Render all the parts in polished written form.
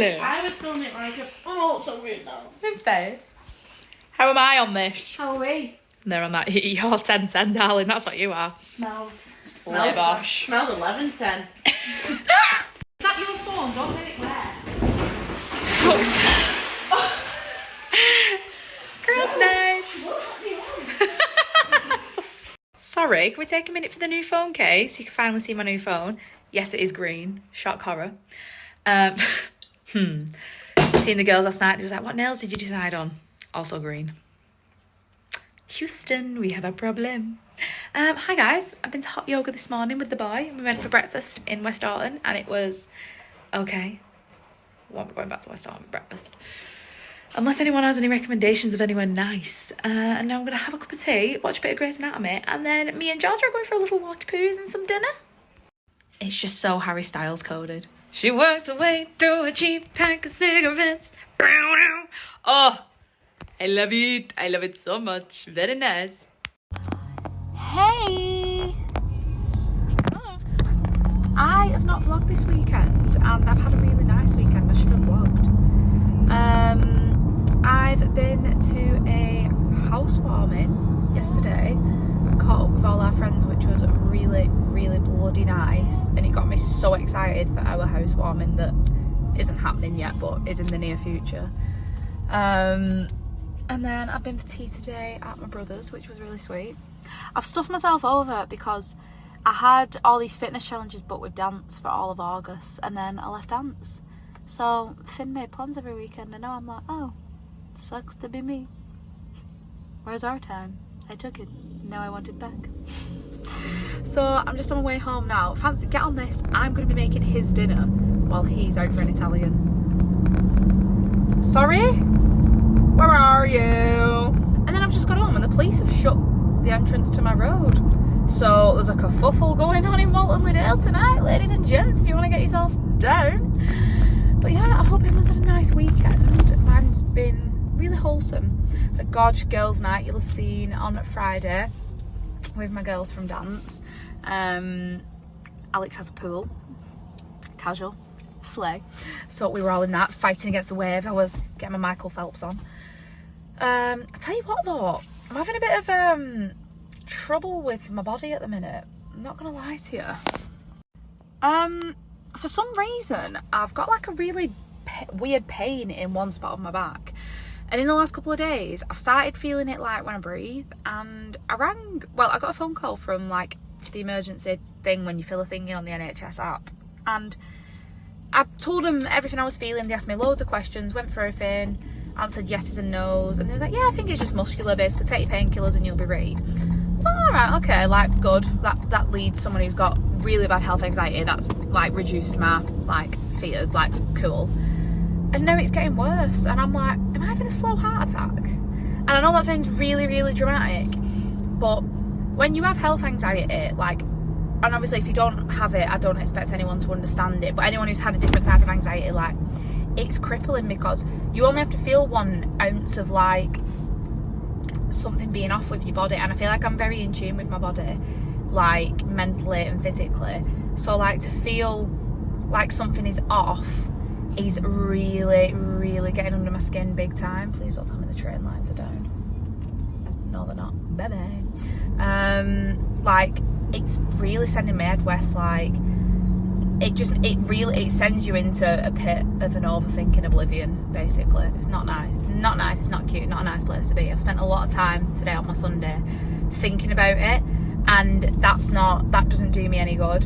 Really? I was filming it like a... Oh, it's so weird now. It's fair. How am I on this? How are we? They're on that. You're 10-10, darling. That's what you are. Smells Bosh. Smells 11-10. Is that your phone? Don't let it wear. Fuck's Girls' night. Sorry, can we take a minute for the new phone case? You can finally see my new phone. Yes, it is green. Shock horror. Seeing the girls last night, they was like, what nails did you decide on? Also green. Houston, we have a problem. Hi guys, I've been to hot yoga this morning with the boy. We went for breakfast in West Orton and it was okay. Won't be going back to West Orton for breakfast. Unless anyone has any recommendations of anywhere nice. And now I'm going to have a cup of tea, watch a bit of Grey's Anatomy, and then me and Georgia are going for a little walkie poos and some dinner. It's just so Harry Styles coded. She walks away through a cheap pack of cigarettes. Oh, I love it. I love it so much. Very nice. Hey! I have not vlogged this weekend and I've had a really nice weekend. I should have vlogged. I've been to a housewarming yesterday. Caught up with all our friends, which was really, really bloody nice, and it got me so excited for our housewarming that isn't happening yet but is in the near future. And then I've been for tea today at my brother's, which was really sweet. I've stuffed myself over because I had all these fitness challenges booked with dance for all of August, and then I left dance. So Finn made plans every weekend, and now I'm like, oh, sucks to be me. Where's our time? I took it. Now I want it back. So I'm just on my way home now. Fancy, get on this. I'm going to be making his dinner while he's out for an Italian. Sorry? Where are you? And then I've just got home and the police have shut the entrance to my road. So there's a kerfuffle going on in Walton Liddell tonight, ladies and gents, if you want to get yourself down. But yeah, I hope everyone's had a nice weekend. Mine's been really wholesome. Had a gorgeous girls' night you'll have seen on Friday with my girls from dance. Alex has a pool. Casual. Slay. So we were all in that, fighting against the waves. I was getting my Michael Phelps on. I tell you what though, I'm having a bit of trouble with my body at the minute. I'm not gonna lie to you. For some reason, I've got like a really weird pain in one spot of my back. And in the last couple of days, I've started feeling it like when I breathe. And I got a phone call from like the emergency thing when you fill a thing in on the NHS app. And I told them everything I was feeling. They asked me loads of questions, went through everything, answered yeses and nos. And they was like, yeah, I think it's just muscular, basically. Take your painkillers and you'll be right. I was like, all right, okay, like good. That leads someone who's got really bad health anxiety. That's like reduced my like fears, like cool. And now it's getting worse, and I'm like, am I having a slow heart attack? And I know that sounds really, really dramatic, but when you have health anxiety, like, and obviously if you don't have it, I don't expect anyone to understand it, but anyone who's had a different type of anxiety, like, it's crippling because you only have to feel 1 ounce of like something being off with your body, and I feel like I'm very in tune with my body, like mentally and physically. So like to feel like something is off is really, really getting under my skin big time. Please don't tell me the train lines are down. No, they're not. Bye-bye. Like, it's really sending my head west. Like, it sends you into a pit of an overthinking oblivion, basically. It's not nice. It's not nice. It's not cute. Not a nice place to be. I've spent a lot of time today on my Sunday thinking about it, and that doesn't do me any good.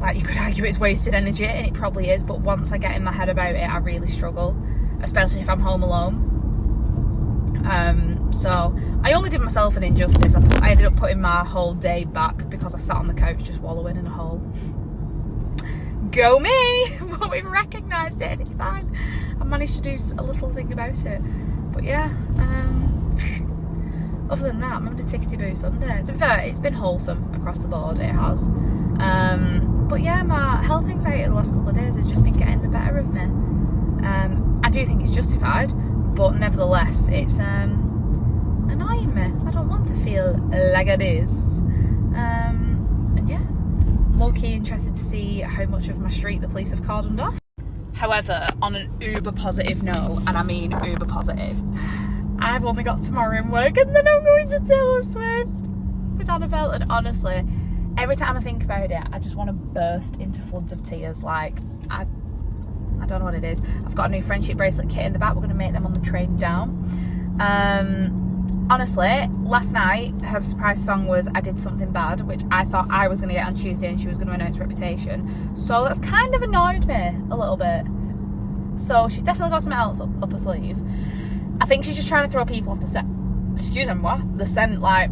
Like, you could argue it's wasted energy, and it probably is, but once I get in my head about it, I really struggle, especially if I'm home alone. So I only did myself an injustice. I ended up putting my whole day back because I sat on the couch just wallowing in a hole. Go me! But we've recognised it and it's fine. I managed to do a little thing about it. But yeah, other than that, I'm having a tickety-boo Sunday. To be fair, it's been wholesome across the board, it has. But yeah, my health anxiety the last couple of days has just been getting the better of me. I do think it's justified, but nevertheless, it's annoying me. I don't want to feel like it is. And yeah, low-key interested to see how much of my street the police have cordoned off. However, on an uber positive note, and I mean uber positive, I've only got tomorrow in work and then I'm going to Taylor Swift with Annabelle. And honestly, every time I think about it, I just want to burst into floods of tears. Like, I don't know what it is. I've got a new friendship bracelet kit in the back. We're going to make them on the train down. Honestly, last night her surprise song was I Did Something Bad, which I thought I was going to get on Tuesday and she was going to announce Reputation. So that's kind of annoyed me a little bit. So she's definitely got something else up her sleeve. I think she's just trying to throw people off the set. Excuse me, what? The scent. Like,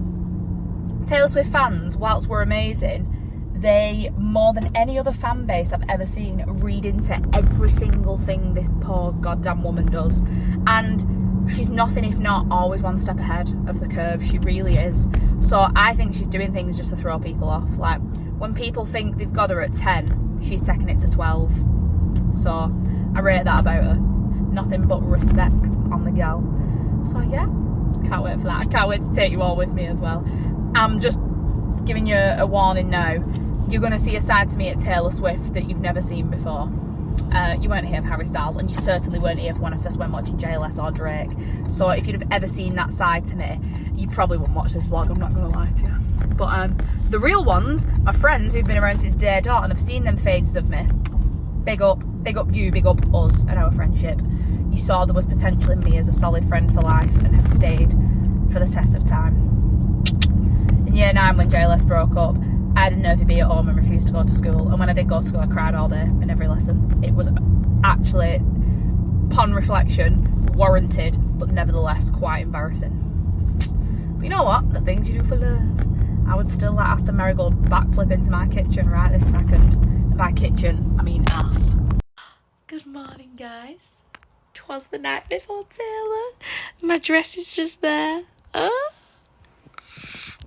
Taylor Swift fans, whilst we're amazing, they, more than any other fan base I've ever seen, read into every single thing this poor goddamn woman does. And she's nothing if not always one step ahead of the curve. She really is. So I think she's doing things just to throw people off. Like, when people think they've got her at 10, she's taking it to 12. So I rate that about her. Nothing but respect on the gal. So yeah, can't wait for that. I can't wait to take you all with me as well. I'm just giving you a warning now. You're going to see a side to me at Taylor Swift that you've never seen before. You weren't here for Harry Styles, and you certainly weren't here for when I first went watching JLS or Drake. So if you'd have ever seen that side to me, you probably wouldn't watch this vlog, I'm not going to lie to you. But the real ones, my friends who've been around since day dot and have seen them phases of me, big up you, big up us and our friendship. You saw there was potential in me as a solid friend for life and have stayed for the test of time. In year 9, when JLS broke up, I didn't know if he'd be at home and refused to go to school. And when I did go to school, I cried all day in every lesson. It was actually, upon reflection, warranted, but nevertheless quite embarrassing. But you know what? The things you do for love. I would still let Aston Marigold backflip into my kitchen right this second. And by kitchen, I mean ass. Good morning, guys. 'Twas the night before Taylor. My dress is just there.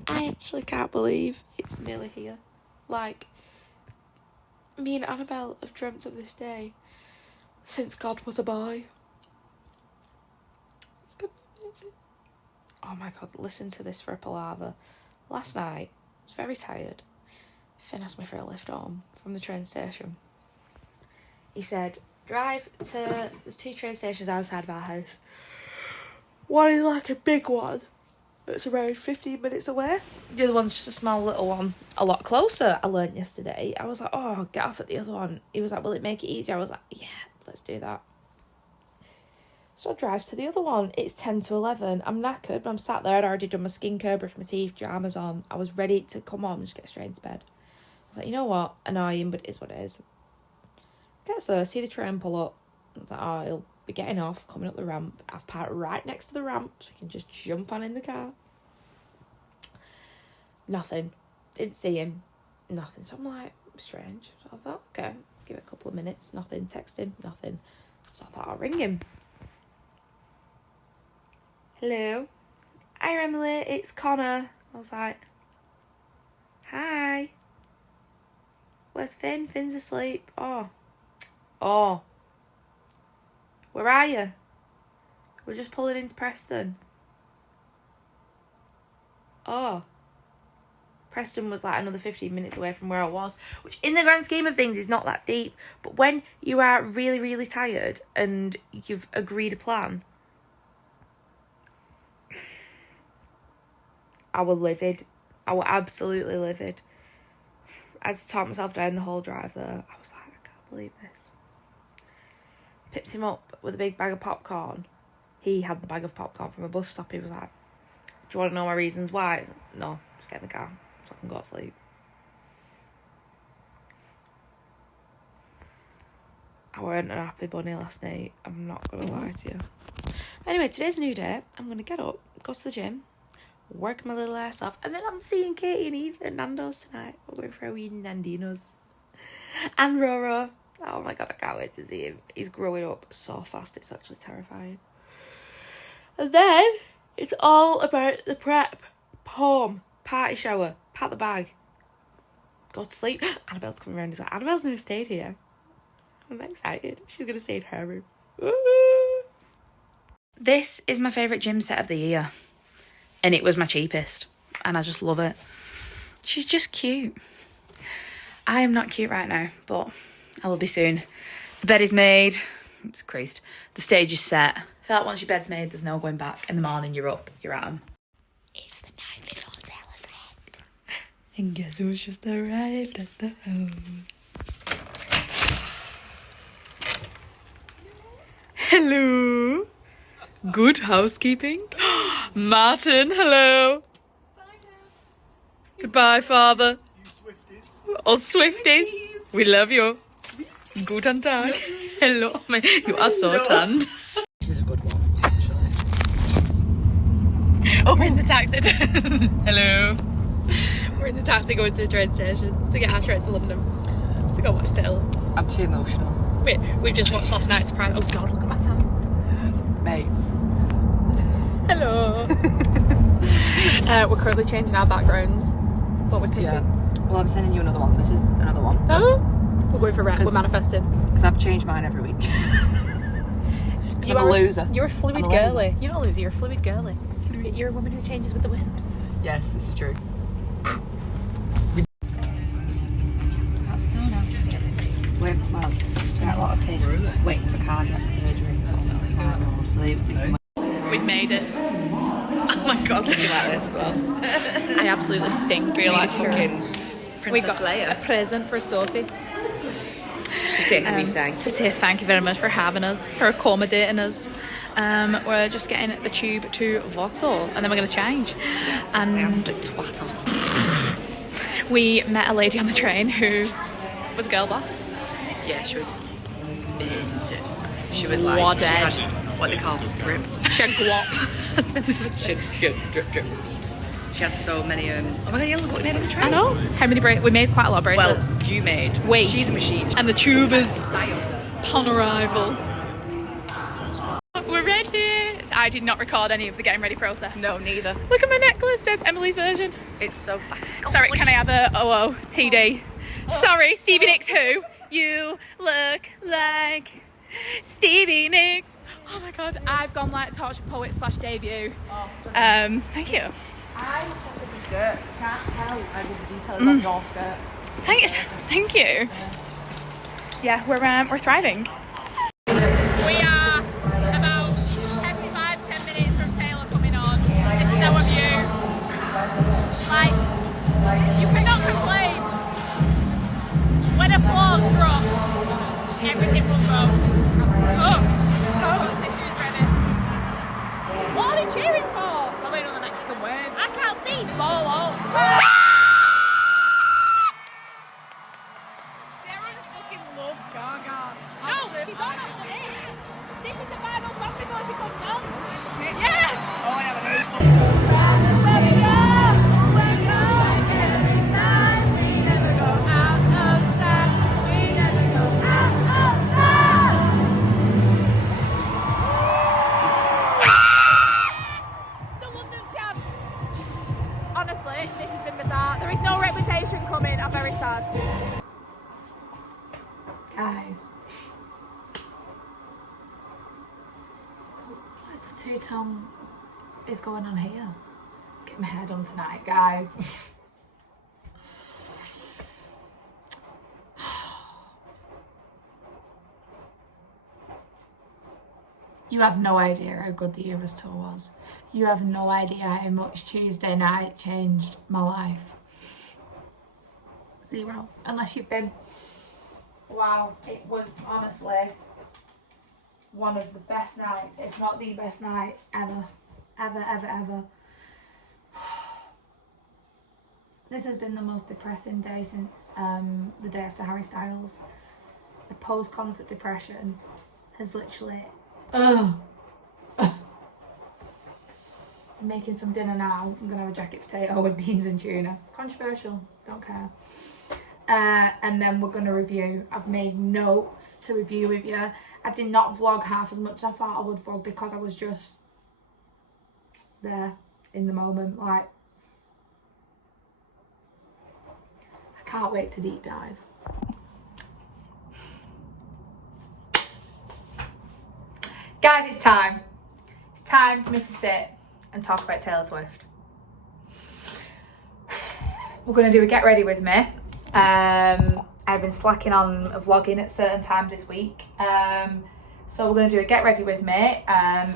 I actually can't believe it's nearly here. Like, me and Annabelle have dreamt of this day since God was a boy. It's gonna be amazing. Oh my God, listen to this for a palaver. Last night, I was very tired. Finn asked me for a lift home from the train station. He said, drive to, there's 2 train stations outside of our house. One is like a big one. It's around 15 minutes away. The other one's just a small little one. A lot closer, I learnt yesterday. I was like, oh, get off at the other one. He was like, will it make it easier? I was like, yeah, let's do that. So I drive to the other one. It's 10 to 11. I'm knackered, but I'm sat there. I'd already done my skincare, brushed my teeth, pyjamas on. I was ready to come home and just get straight into bed. I was like, you know what? Annoying, but it is what it is. Gets there, see the train pull up. I was like, oh, he'll be getting off, coming up the ramp. I've parked right next to the ramp, so I can just jump on in the car. Nothing. Didn't see him. Nothing. So I'm like, strange. So I thought, okay, give it a couple of minutes. Nothing. Text him. Nothing. So I thought I'll ring him. Hello. Hi, Emily. It's Connor. I was like, hi. Where's Finn? Finn's asleep. Oh. Where are you? We're just pulling into Preston. Oh. Preston was like another 15 minutes away from where I was, which in the grand scheme of things is not that deep. But when you are really, really tired and you've agreed a plan, I was livid. I was absolutely livid. I had to talk myself down the whole drive there. I was like, I can't believe this. Picked him up with a big bag of popcorn. He had the bag of popcorn from a bus stop. He was like, do you want to know my reasons why? I was like, no, just get in the car so I can go to sleep. I weren't an happy bunny last night. I'm not going to lie to you. Anyway, today's a new day. I'm going to get up, go to the gym, work my little ass off, and then I'm seeing Katie and Eve at Nando's tonight. We're going for a wee Nandinos. And Roro. Oh my God, I can't wait to see him. He's growing up so fast, it's actually terrifying. And then it's all about the prep. Home, party shower, pack the bag, go to sleep. Annabelle's coming around. He's like, Annabelle's never stayed here. I'm excited. She's going to stay in her room. Woo! This is my favourite gym set of the year. And it was my cheapest. And I just love it. She's just cute. I am not cute right now, but I will be soon. The bed is made. It's creased. The stage is set. I feel like once your bed's made, there's no going back. In the morning, you're up. You're at 'em. It's the night before Taylor Swift. And guess who's just arrived at the house? Hello. Good housekeeping. Martin, hello. Goodbye, Father. Oh, Swifties. We love you. Guten Tag. Hello. You are so tanned. This is a good one, actually. Oh, we're in the taxi. Hello. We're in the taxi going to the train station to get our train to London to go watch Taylor. I'm too emotional. Wait, we've just watched last night's Surprise. Oh God, look at my time. Mate. Hello. We're currently changing our backgrounds, but we're picking. Yeah. Well, I'm sending you another one. This is another one. Oh, we're going for rep. We're manifesting. Because I've changed mine every week. I'm a loser. You're a fluid girly. You're not a loser. You're a fluid girly. You're a woman who changes with the wind. Yes, this is true. That's so nice. Well, a lot of patients waiting for cardiac surgery. We've made it. Oh my God, look at this as well. I absolutely stink. Feel like fucking We Princess got Leia. a present for Sophie. To say thank To say thank you very much for having us, for accommodating us. We're just getting the tube to Vauxhall and then we're going to change. And absolute twat off. we met a lady on the train who was a girl boss. Yeah, she was minted. She was like, What she dead? had what they call drip. She had guap. That's been the She had drip. She had so many. Oh my God, yeah, look what we made on the train. I know. How many we made quite a lot of bracelets. Well, you made. Wait. She's a machine. And the tube is upon arrival. We're ready. I did not record any of the getting ready process. No, neither. Look at my necklace. Says Emily's version. It's so fucking Sorry, can I have a TD? Sorry, Stevie Nicks who? You look like Stevie Nicks. Oh my God, I've gone like torture poet / debut. Thank you. I tested the skirt. Can't tell. I did the details on your skirt. Thank you. Yeah, we're thriving. We are about 10 minutes from Taylor coming on. This is our view. Like, you cannot complain. When applause drops, everything will go. Oh, tissue's ready. What are they cheering for? Probably not the Mexican wave. I can't see. Bolo. Sharon fucking loves Gaga. No, she's on after this. This is the final song before she comes on. Yeah. Oh, I have a The London champ. Honestly, this has been bizarre. There is no reputation coming. I'm very sad. Guys. What is the two-tone is going on here? Get my hair done tonight, guys. You have no idea how good the Eras tour was. You have no idea how much Tuesday night changed my life. Zero. Unless you've been. Wow, it was honestly one of the best nights, if not the best night ever. Ever. This has been the most depressing day since the day after Harry Styles. The post-concert depression has literally... I'm making some dinner now. I'm gonna have a jacket potato with beans and tuna. Controversial, don't care. And then we're gonna review. I've made notes to review with you. I did not vlog half as much as I thought I would vlog because I was just there in the moment. Like, I can't wait to deep dive. Guys, it's time. It's time for me to sit and talk about Taylor Swift. We're going to do a get ready with me. I've been slacking on vlogging at certain times this week. So we're going to do a get ready with me.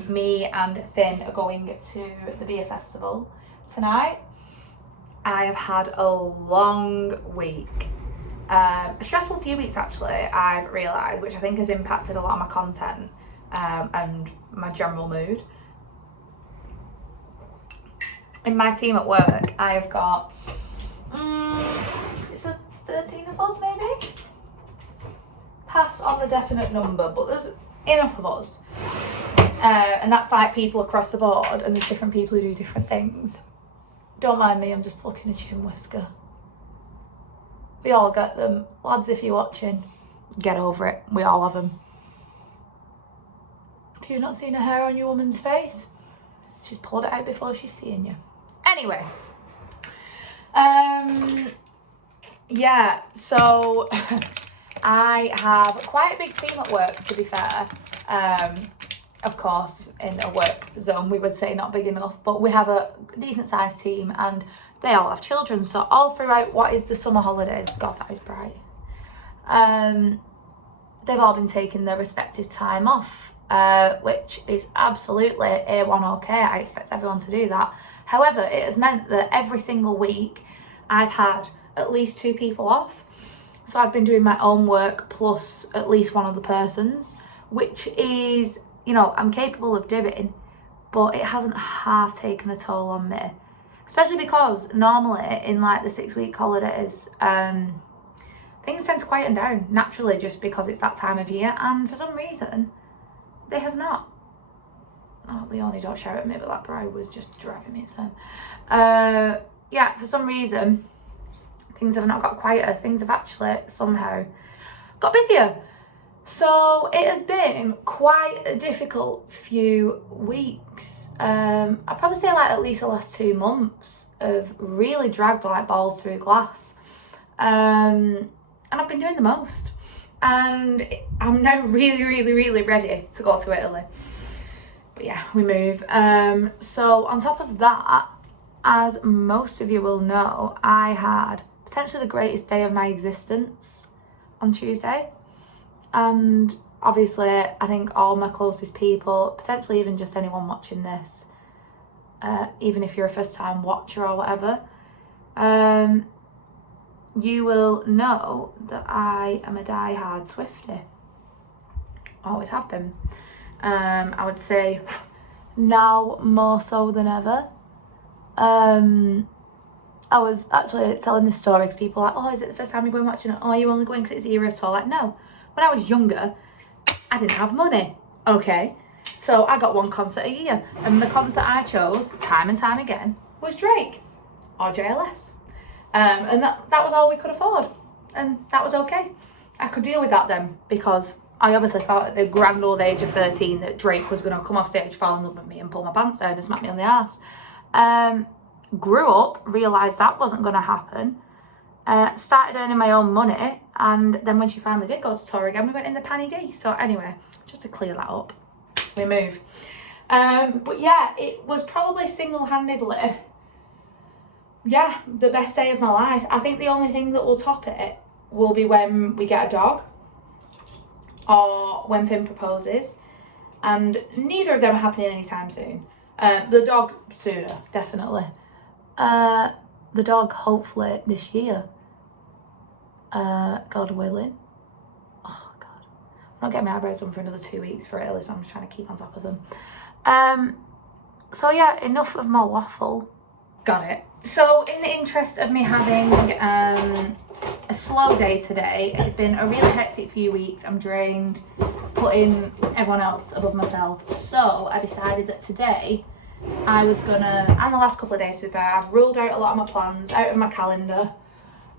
Me and Finn are going to the beer festival tonight. I have had a long week. A stressful few weeks actually, I've realised, which I think has impacted a lot of my content and my general mood. In my team at work, I have got, it's a 13 of us maybe? Pass on the definite number, but there's enough of us. And that's like people across the board, and there's different people who do different things. Don't mind me, I'm just plucking a chin whisker. We all get them. Lads, if you're watching, get over it. We all have them. If you've not seen a hair on your woman's face, she's pulled it out before she's seeing you. Anyway. Yeah, so I have quite a big team at work, to be fair. Of course, in a work zone, we would say not big enough, but we have a decent sized team and they all have children. So all throughout what is the summer holidays, God, that is bright. They've all been taking their respective time off, which is absolutely A1 okay. I expect everyone to do that. However, it has meant that every single week I've had at least 2 people off. So I've been doing my own work plus at least one other person's, which is, you know, I'm capable of doing, but it hasn't half taken a toll on me. Especially because normally in like the 6-week holidays, things tend to quieten down naturally just because it's that time of year, and for some reason they have not. Oh, Leonie, don't shout at me, but that bride was just driving me insane. Yeah, for some reason things have not got quieter. Things have actually somehow got busier. So it has been quite a difficult few weeks. I'd probably say like at least the last 2 months have really dragged like balls through glass. And I've been doing the most. And I'm now really ready to go to Italy. But yeah, we move. So on top of that, as most of you will know, I had potentially the greatest day of my existence on Tuesday. And obviously I think all my closest people, potentially even just anyone watching this, even if you're a first time watcher or whatever, you will know that I am a die-hard Swiftie. Always have been. I would say now more so than ever. I was actually telling this story because people are like, oh, is it the first time you're going watching it? Oh, you're only going because it's Eras tour? Like, no. When I was younger, I didn't have money, okay? So I got 1 concert a year, and the concert I chose, time and time again, was Drake or JLS. And that was all we could afford, and that was okay. I could deal with that then, because I obviously thought at the grand old age of 13 that Drake was going to come off stage, fall in love with me and pull my pants down and smack me on the ass. Grew up, realised that wasn't going to happen. Started earning my own money, and then when she finally did go to tour again, we went in the Panny D. So anyway, just to clear that up, we move. But yeah, it was probably single-handedly, yeah, the best day of my life. I think the only thing that will top it will be when we get a dog, or when Finn proposes, and neither of them are happening anytime soon. The dog sooner, definitely. The dog hopefully this year. God willing. Oh God, I'm not getting my eyebrows done for another 2 weeks for Italy, so I'm just trying to keep on top of them. So yeah, enough of my waffle. Got it. So in the interest of me having a slow day today, it's been a really hectic few weeks. I'm drained, putting everyone else above myself. So I decided that today I was gonna, and the last couple of days to be fair, I've ruled out a lot of my plans out of my calendar,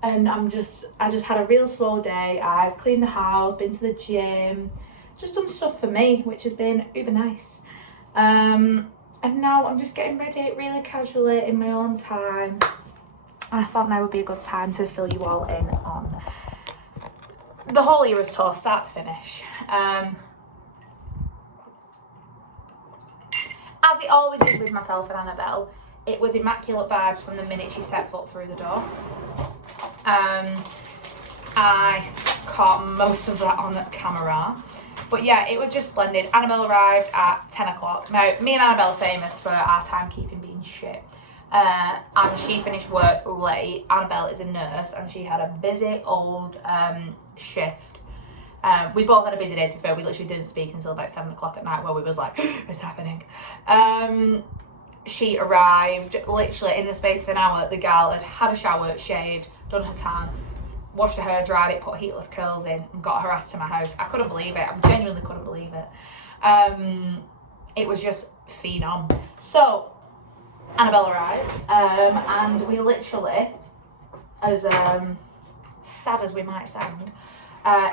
and I just had a real slow day. I've cleaned the house, been to the gym, just done stuff for me, which has been uber nice. And now I'm just getting ready really casually in my own time, and I thought now would be a good time to fill you all in on the whole Eras tour, start to finish. As it always is with myself and Annabelle, it was immaculate vibes from the minute she set foot through the door. I caught most of that on camera. But yeah, it was just splendid. Annabelle arrived at 10 o'clock. Now, me and Annabelle are famous for our timekeeping being shit. And she finished work late. Annabelle is a nurse and she had a busy old shift. We both had a busy day, to be fair. We literally didn't speak until about 7 o'clock at night, where we was like, it's happening. She arrived literally in the space of an hour. The girl had a shower, shaved, done her tan, washed her hair, dried it, put heatless curls in, and got her ass to my house. I couldn't believe it. I genuinely couldn't believe it. It was just phenom. So Annabelle arrived, and we literally, as sad as we might sound,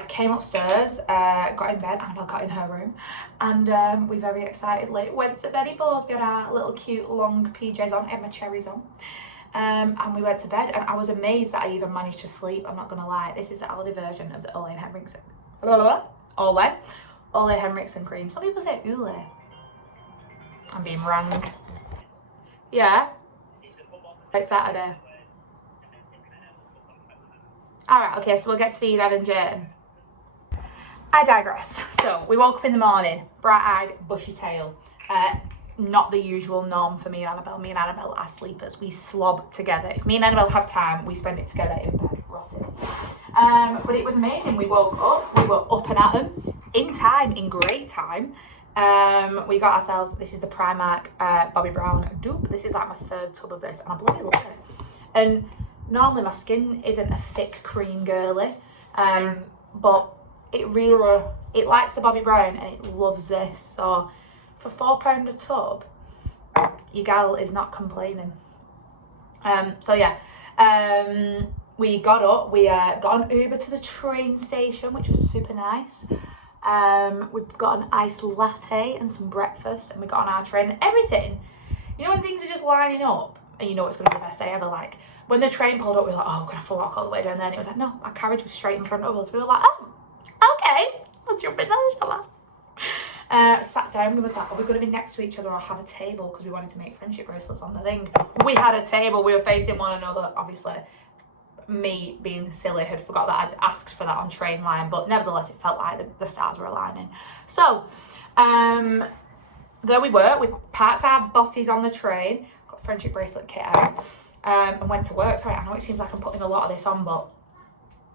came upstairs, got in bed. Annabelle got in her room, and we very excitedly went to Betty Bo's. We had our little cute long PJs on, had my cherries on, and we went to bed. And I was amazed that I even managed to sleep. I'm not gonna lie. This is the Aldi version of the Ole Henriksen. Ole Henriksen cream. Some people say Ole. I'm being wrong. Yeah. It's Saturday. Alright, okay, so we'll get to see Dad and Jane. I digress. So, we woke up in the morning, bright-eyed, bushy tail. Not the usual norm for me and Annabelle. Me and Annabelle are sleepers. We slob together. If me and Annabelle have time, we spend it together in bed, rotting. But it was amazing. We woke up, we were up and at 'em, in time, in great time. We got ourselves, this is the Primark Bobbi Brown dupe. This is like my third tub of this, and I bloody love it. And normally my skin isn't a thick cream girly, but it really, it likes the Bobbi Brown and it loves this. So for £4 a tub, your gal is not complaining. So yeah, we got up, we got an Uber to the train station, which was super nice. We've got an iced latte and some breakfast, and we got on our train and everything. You know when things are just lining up and you know it's going to be the best day ever? Like when the train pulled up, we were like, oh, we're going to have to walk all the way down there. And it was like, no, our carriage was straight in front of us. We were like, oh, okay, I'll jump in there, shall I? Sat down, we was like, are we going to be next to each other or have a table? Because we wanted to make friendship bracelets on the thing. We had a table, we were facing one another, obviously. Me being silly had forgot that I'd asked for that on train line, but nevertheless it felt like the stars were aligning. So there we were, we parked our botties on the train, got a friendship bracelet kit out, and went to work. Sorry, I know it seems like I'm putting a lot of this on, but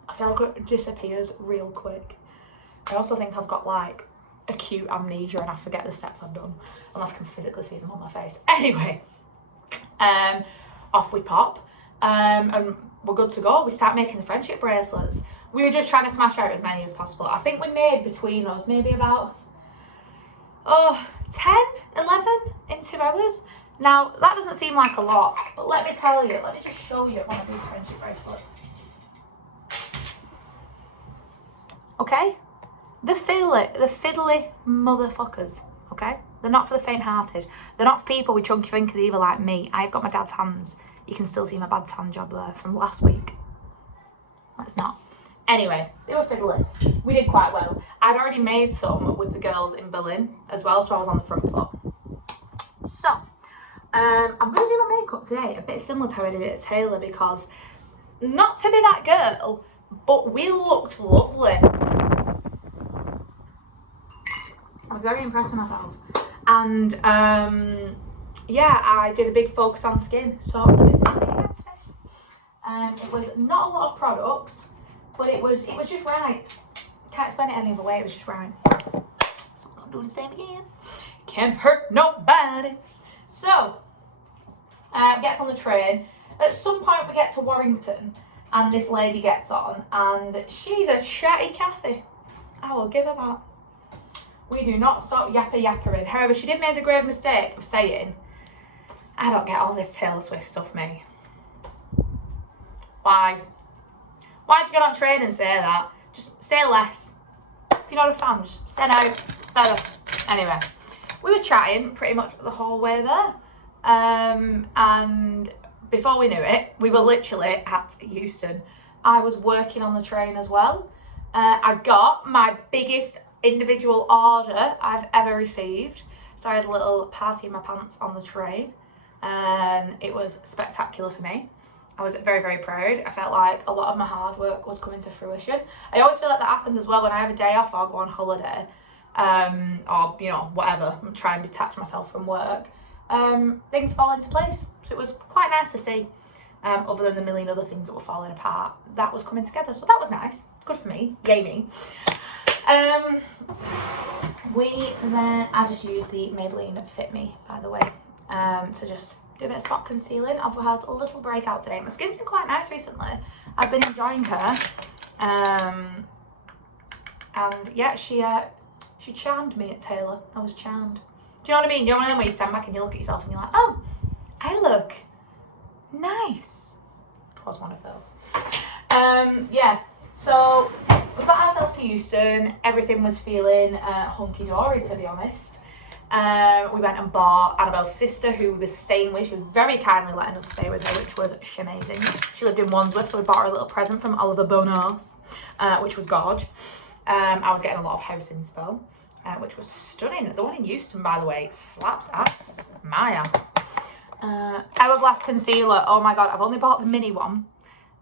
I feel like it disappears real quick. I also think I've got like acute amnesia and I forget the steps I've done unless I can physically see them on my face. Anyway, off we pop, and we're good to go. We start making the friendship bracelets. We were just trying to smash out as many as possible. I think we made between us maybe about 10, 11 in 2 hours. Now that doesn't seem like a lot, but let me tell you, let me just show you one of these friendship bracelets. Okay, the fiddly motherfuckers. Okay, they're not for the faint-hearted. They're not for people with chunky fingers either, like me. I've got my dad's hands. You can still see my bad tan job there from last week. Let's not. Anyway, they were fiddly. We did quite well. I'd already made some with the girls in Berlin as well, so I was on the front foot. So, I'm going to do my makeup today, a bit similar to how I did it at Taylor, because not to be that girl, but we looked lovely. I was very impressed with myself. And, yeah, I did a big focus on skin, so I'm going to do something again today. It was not a lot of product, but it was just right. Can't explain it any other way, it was just right. So I'm going to do the same again. Can't hurt nobody. So, gets on the train. At some point we get to Warrington, and this lady gets on, and she's a chatty Cathy. I will give her that. We do not stop yappering. However, she did make the grave mistake of saying, I don't get all this Taylor Swift stuff, mate. Why? Why'd you get on train and say that? Just say less. If you're not a fan, just say no. Better. Anyway, we were chatting pretty much the whole way there. And before we knew it, we were literally at Euston. I was working on the train as well. I got my biggest individual order I've ever received. So I had a little party in my pants on the train. And it was spectacular for me. I was very, very proud. I felt like a lot of my hard work was coming to fruition. I always feel like that happens as well when I have a day off or go on holiday, or, you know, whatever, I'm trying to detach myself from work. Things fall into place. So it was quite nice to see, other than the million other things that were falling apart, that was coming together. So that was nice. Good for me. Yay me. I just used the Maybelline Fit Me, by the way, to just do a bit of spot concealing. I've had a little breakout today. My skin's been quite nice recently. I've been enjoying her. And yeah, she charmed me at Taylor. I was charmed. Do you know what I mean? You know one of them where you stand back and you look at yourself and you're like, oh, I look nice. It was one of those. Yeah, so we got ourselves to Euston. Everything was feeling hunky-dory, to be honest. We went and bought Annabelle's sister, who we were staying with. She was very kindly letting us stay with her, which was amazing. She lived in Wandsworth, so we bought her a little present from Oliver Bonas, which was gorge. I was getting a lot of house inspo, which was stunning. The one in Euston, by the way, slaps ass. My ass. Hourglass concealer. Oh my god, I've only bought the mini one.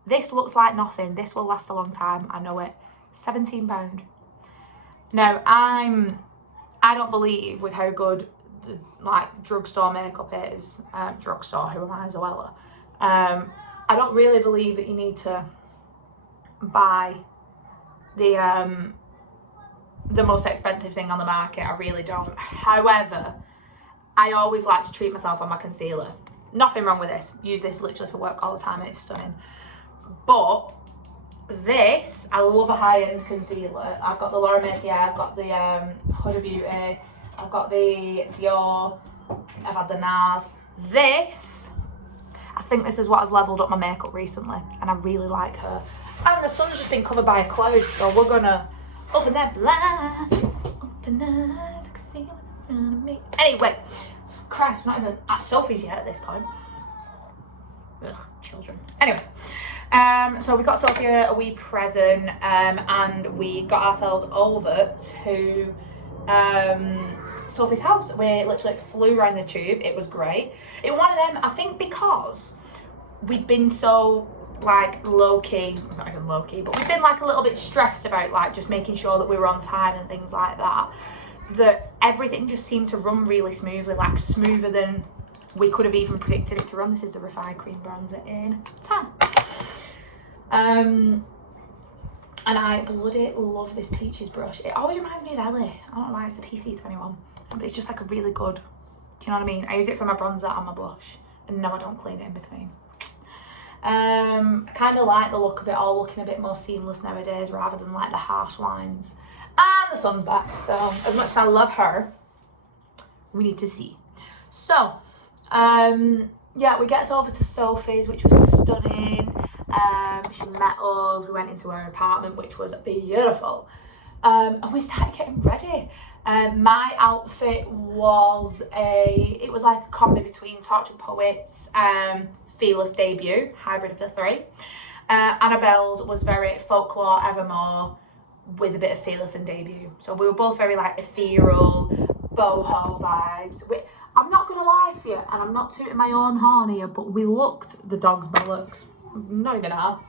This looks like nothing. This will last a long time. I know it. £17. Now, I don't believe with how good like drugstore makeup is. Drugstore, who am I, Zoella? I don't really believe that you need to buy the most expensive thing on the market. I really don't. However, I always like to treat myself on my concealer. Nothing wrong with this. Use this literally for work all the time and it's stunning. But this, I love a high-end concealer. I've got the Laura Mercier, I've got the Huda Beauty, I've got the Dior, I've had the NARS. This, I think this is what has levelled up my makeup recently, and I really like her. And the sun's just been covered by a cloud, so we're gonna open that blind, open eyes, I can see what's in front of me. Anyway, Christ, we're not even at Sophie's yet at this point. Ugh, children. Anyway. So we got Sophia a wee present, and we got ourselves over to Sophie's house. We literally flew around the tube. It was great. It was one of them, I think, because we'd been so like low-key, not even low-key, but we've been like a little bit stressed about like just making sure that we were on time and things like that, that everything just seemed to run really smoothly, like smoother than we could have even predicted it to run. This is the Refined Cream Bronzer in 10. And I bloody love this Peaches brush. It always reminds me of Ellie. I don't know why, it's the PC21. But it's just like a really good, do you know what I mean? I use it for my bronzer and my blush. And no, I don't clean it in between. I kind of like the look of it all looking a bit more seamless nowadays rather than like the harsh lines. And the sun's back. So as much as I love her, we need to see. So, yeah, we get us over to Sophie's, which was stunning. She met us, we went into her apartment, which was beautiful, and we started getting ready. My outfit was it was like a combi between Tortured Poets, Fearless Debut, hybrid of the three. Annabelle's was very Folklore Evermore with a bit of Fearless and Debut, so we were both very like ethereal, boho vibes. I'm not gonna lie to you, and I'm not tooting my own horn here, but we looked the dog's bollocks. Not even asked.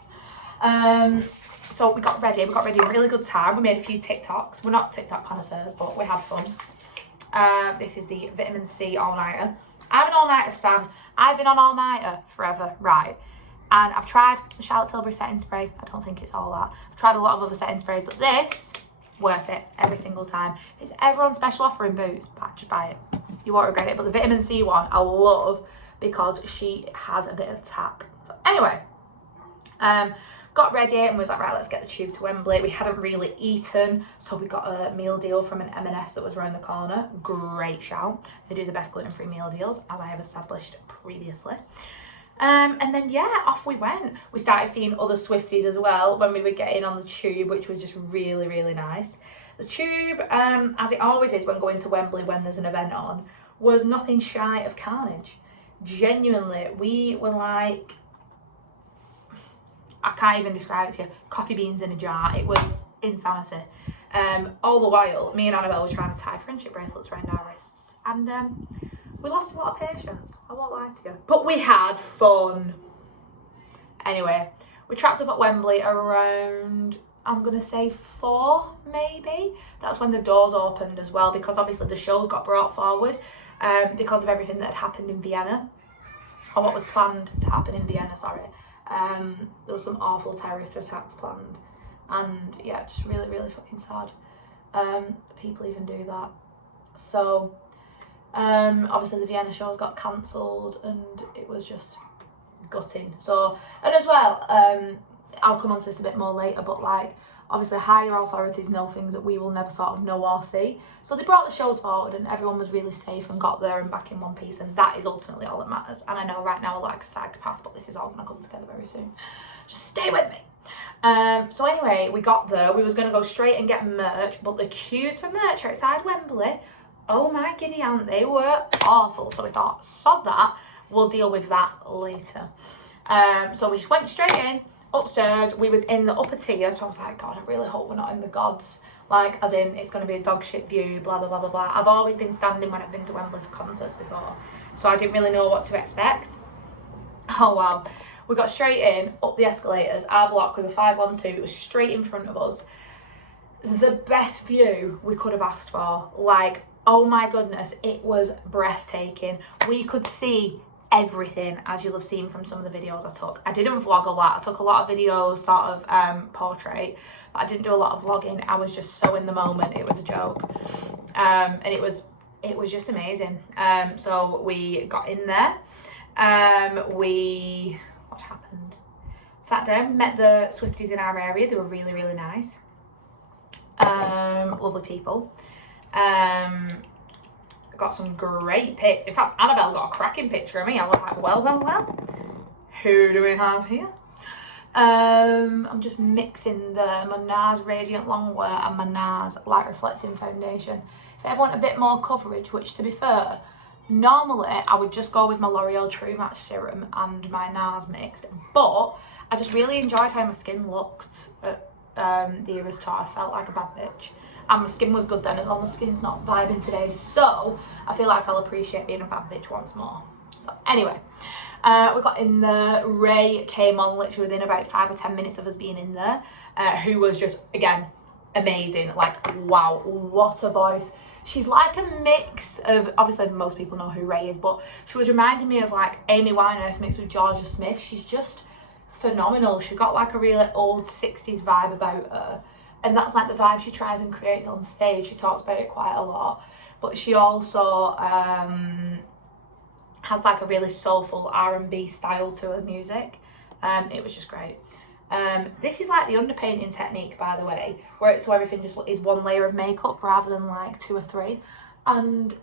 So we got ready in a really good time. We made a few TikToks. We're not TikTok connoisseurs, but we had fun. This is the Vitamin C all-nighter. I'm an all-nighter stan. I've been on all-nighter forever, right? And I've tried the Charlotte Tilbury setting spray. I don't think it's all that. I've tried a lot of other setting sprays, but this, worth it every single time. It's ever on special offer in Boots, but just buy it. You won't regret it. But the Vitamin C one, I love because she has a bit of tack. So anyway, got ready and was like, right, let's get the tube to Wembley. We hadn't really eaten, so we got a meal deal from an M&S that was around the corner. Great shout. They do the best gluten-free meal deals, as I have established previously. And then yeah, off we went. We started seeing other Swifties as well when we were getting on the tube, which was just really, really nice. The tube, as it always is when going to Wembley when there's an event on, was nothing shy of carnage. Genuinely, we were like, I can't even describe it to you, coffee beans in a jar. It was insanity. All the while, me and Annabelle were trying to tie friendship bracelets around our wrists, and we lost a lot of patience, I won't lie to you. But we had fun. Anyway, we trapped up at Wembley around, I'm going to say 4 maybe. That's when the doors opened as well, because obviously the shows got brought forward because of everything that had happened in Vienna, or what was planned to happen in Vienna, sorry. There was some awful terrorist attacks planned, and yeah, just really, really fucking sad. People even do that. So obviously the Vienna shows got cancelled, and it was just gutting. So, and as well, I'll come on to this a bit more later, but like, obviously higher authorities know things that we will never sort of know or see. So they brought the shows forward, and everyone was really safe and got there and back in one piece, and that is ultimately all that matters. And I know right now I'm like a psychopath, but this is all gonna come together very soon. Just stay with me. So anyway, we got there. We was gonna go straight and get merch, but the queues for merch outside Wembley, oh my giddy aunt, they were awful. So we thought, sod that, we'll deal with that later. So we just went straight in. Upstairs, we was in the upper tier, so I was like, God, I really hope we're not in the gods, like, as in it's going to be a dog shit view, blah blah blah blah blah. I've always been standing when I've been to Wembley for concerts before, so I didn't really know what to expect. Oh wow, we got straight in, up the escalators, our block, we were 512, it was straight in front of us. The best view we could have asked for, like, oh my goodness, it was breathtaking. We could see everything, as you'll have seen from some of the videos I took. I didn't vlog a lot. I took a lot of videos, sort of portrait, but I didn't do a lot of vlogging. I was just so in the moment, it was a joke. And it was just amazing. So we got in there. What happened? Sat down, met the Swifties in our area. They were really, really nice. Lovely people. Got some great pics. In fact, Annabelle got a cracking picture of me. I was like, well, who do we have here? I'm just mixing my NARS Radiant Longwear and my NARS Light Reflecting Foundation. If I want a bit more coverage, which to be fair, normally I would just go with my L'Oreal True Match Serum and my NARS mixed, but I just really enjoyed how my skin looked at the Eras Tour. I felt like a bad bitch. And my skin was good then as well. My skin's not vibing today, so I feel like I'll appreciate being a bad bitch once more. So anyway, we got in there. Ray came on literally within about 5 or 10 minutes of us being in there, who was just, again, amazing. Like, wow, what a voice. She's like a mix of, obviously most people know who Ray is, but she was reminding me of like Amy Winehouse mixed with Georgia Smith. She's just phenomenal. She got like a really old 60s vibe about her. And that's like the vibe she tries and creates on stage. She talks about it quite a lot. But she also has like a really soulful R&B style to her music. It was just great. This is like the underpainting technique, by the way, where so everything just is one layer of makeup rather than like 2 or 3. And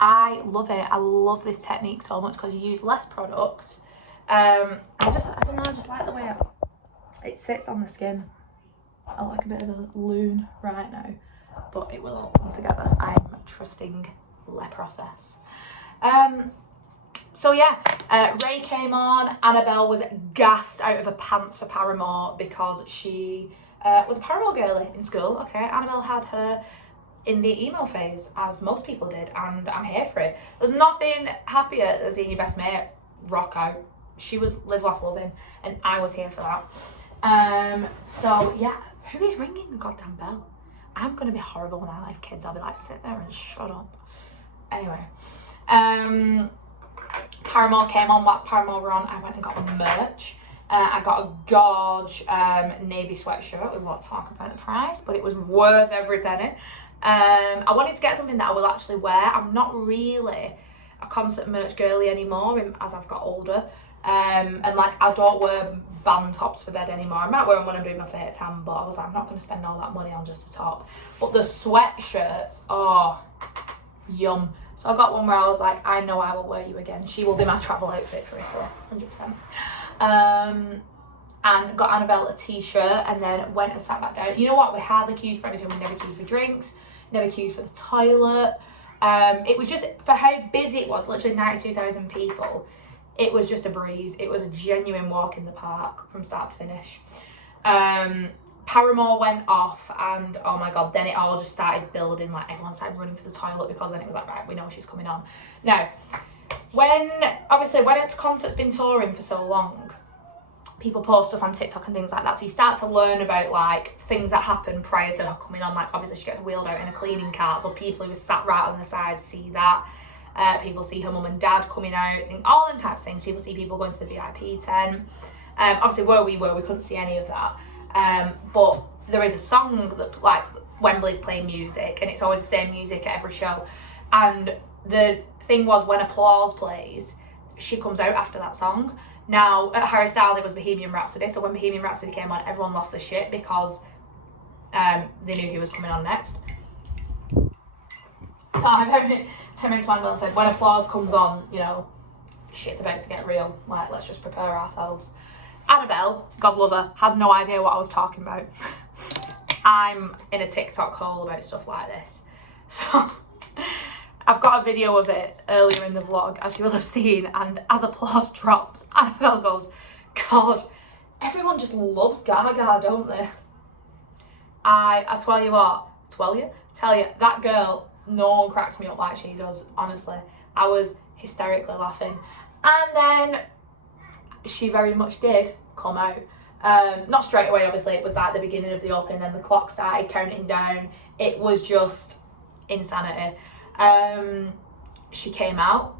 I love it. I love this technique so much because you use less product. I don't know, I just like the way it sits on the skin. I like a bit of a loon right now, but it will all come together. I'm trusting the process. So yeah, Ray came on. Annabelle was gassed out of her pants for Paramore because she was a Paramore girlie in school. Okay, Annabelle had her in the emo phase, as most people did, and I'm here for it. There's nothing happier than seeing your best mate rock out. She was live, laugh, loving, and I was here for that. So yeah. Who is ringing the goddamn bell? I'm going to be horrible when I have kids. I'll be like, sit there and shut up. Anyway. Paramore came on. Whilst Paramore were on, I went and got merch. I got a gorge navy sweatshirt. We won't talk about the price, but it was worth every penny. I wanted to get something that I will actually wear. I'm not really a concert merch girly anymore as I've got older. And like, I don't wear band tops for bed anymore. I might wear them when I'm doing my fake tan, but I was like, I'm not going to spend all that money on just a top. But the sweatshirts, oh, yum. So I got one where I was like, I know I will wear you again. She will be my travel outfit for Italy, 100%. And got Annabelle a t-shirt, and then went and sat back down. You know what? We hardly queued for anything. We never queued for drinks, never queued for the toilet. It was just, for how busy it was, literally 92,000 people. It was just a breeze. It was a genuine walk in the park from start to finish. Paramore went off, and oh my god, then it all just started building. Like, everyone started running for the toilet, because then it was like, right, we know she's coming on. Now, when a concert's been touring for so long, people post stuff on TikTok and things like that, so you start to learn about like things that happen prior to her coming on. Like obviously she gets wheeled out in a cleaning cart, so people who were sat right on the side see that. People see her mum and dad coming out, and all them types of things. People see people going to the VIP tent. Obviously where we were, we couldn't see any of that. But there is a song that, like, Wembley's playing music, and it's always the same music at every show. And the thing was, when Applause plays, she comes out after that song. Now, at Harry Styles, it was Bohemian Rhapsody, so when Bohemian Rhapsody came on, everyone lost their shit because they knew he was coming on next. So I turned into Annabelle and said, when Applause comes on, you know, shit's about to get real. Like, let's just prepare ourselves. Annabelle, God love her, had no idea what I was talking about. I'm in a TikTok hole about stuff like this. So I've got a video of it earlier in the vlog, as you will have seen, and as Applause drops, Annabelle goes, God, everyone just loves Gaga, don't they? I tell you what, tell you, that girl, no one cracks me up like she does, honestly. I was hysterically laughing. And then she very much did come out. Not straight away, obviously, it was like the beginning of the opening, then the clock started counting down. It was just insanity. She came out.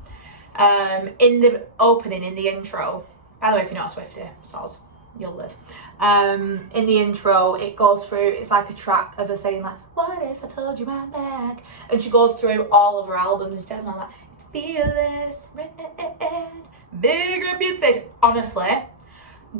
In the opening, in the intro, by the way, if you're not a Swiftie, soz, you'll live. In the intro, it goes through, it's like a track of her saying like, what if I told you I'm back? And she goes through all of her albums and she says like, it's fearless, red, big reputation. Honestly,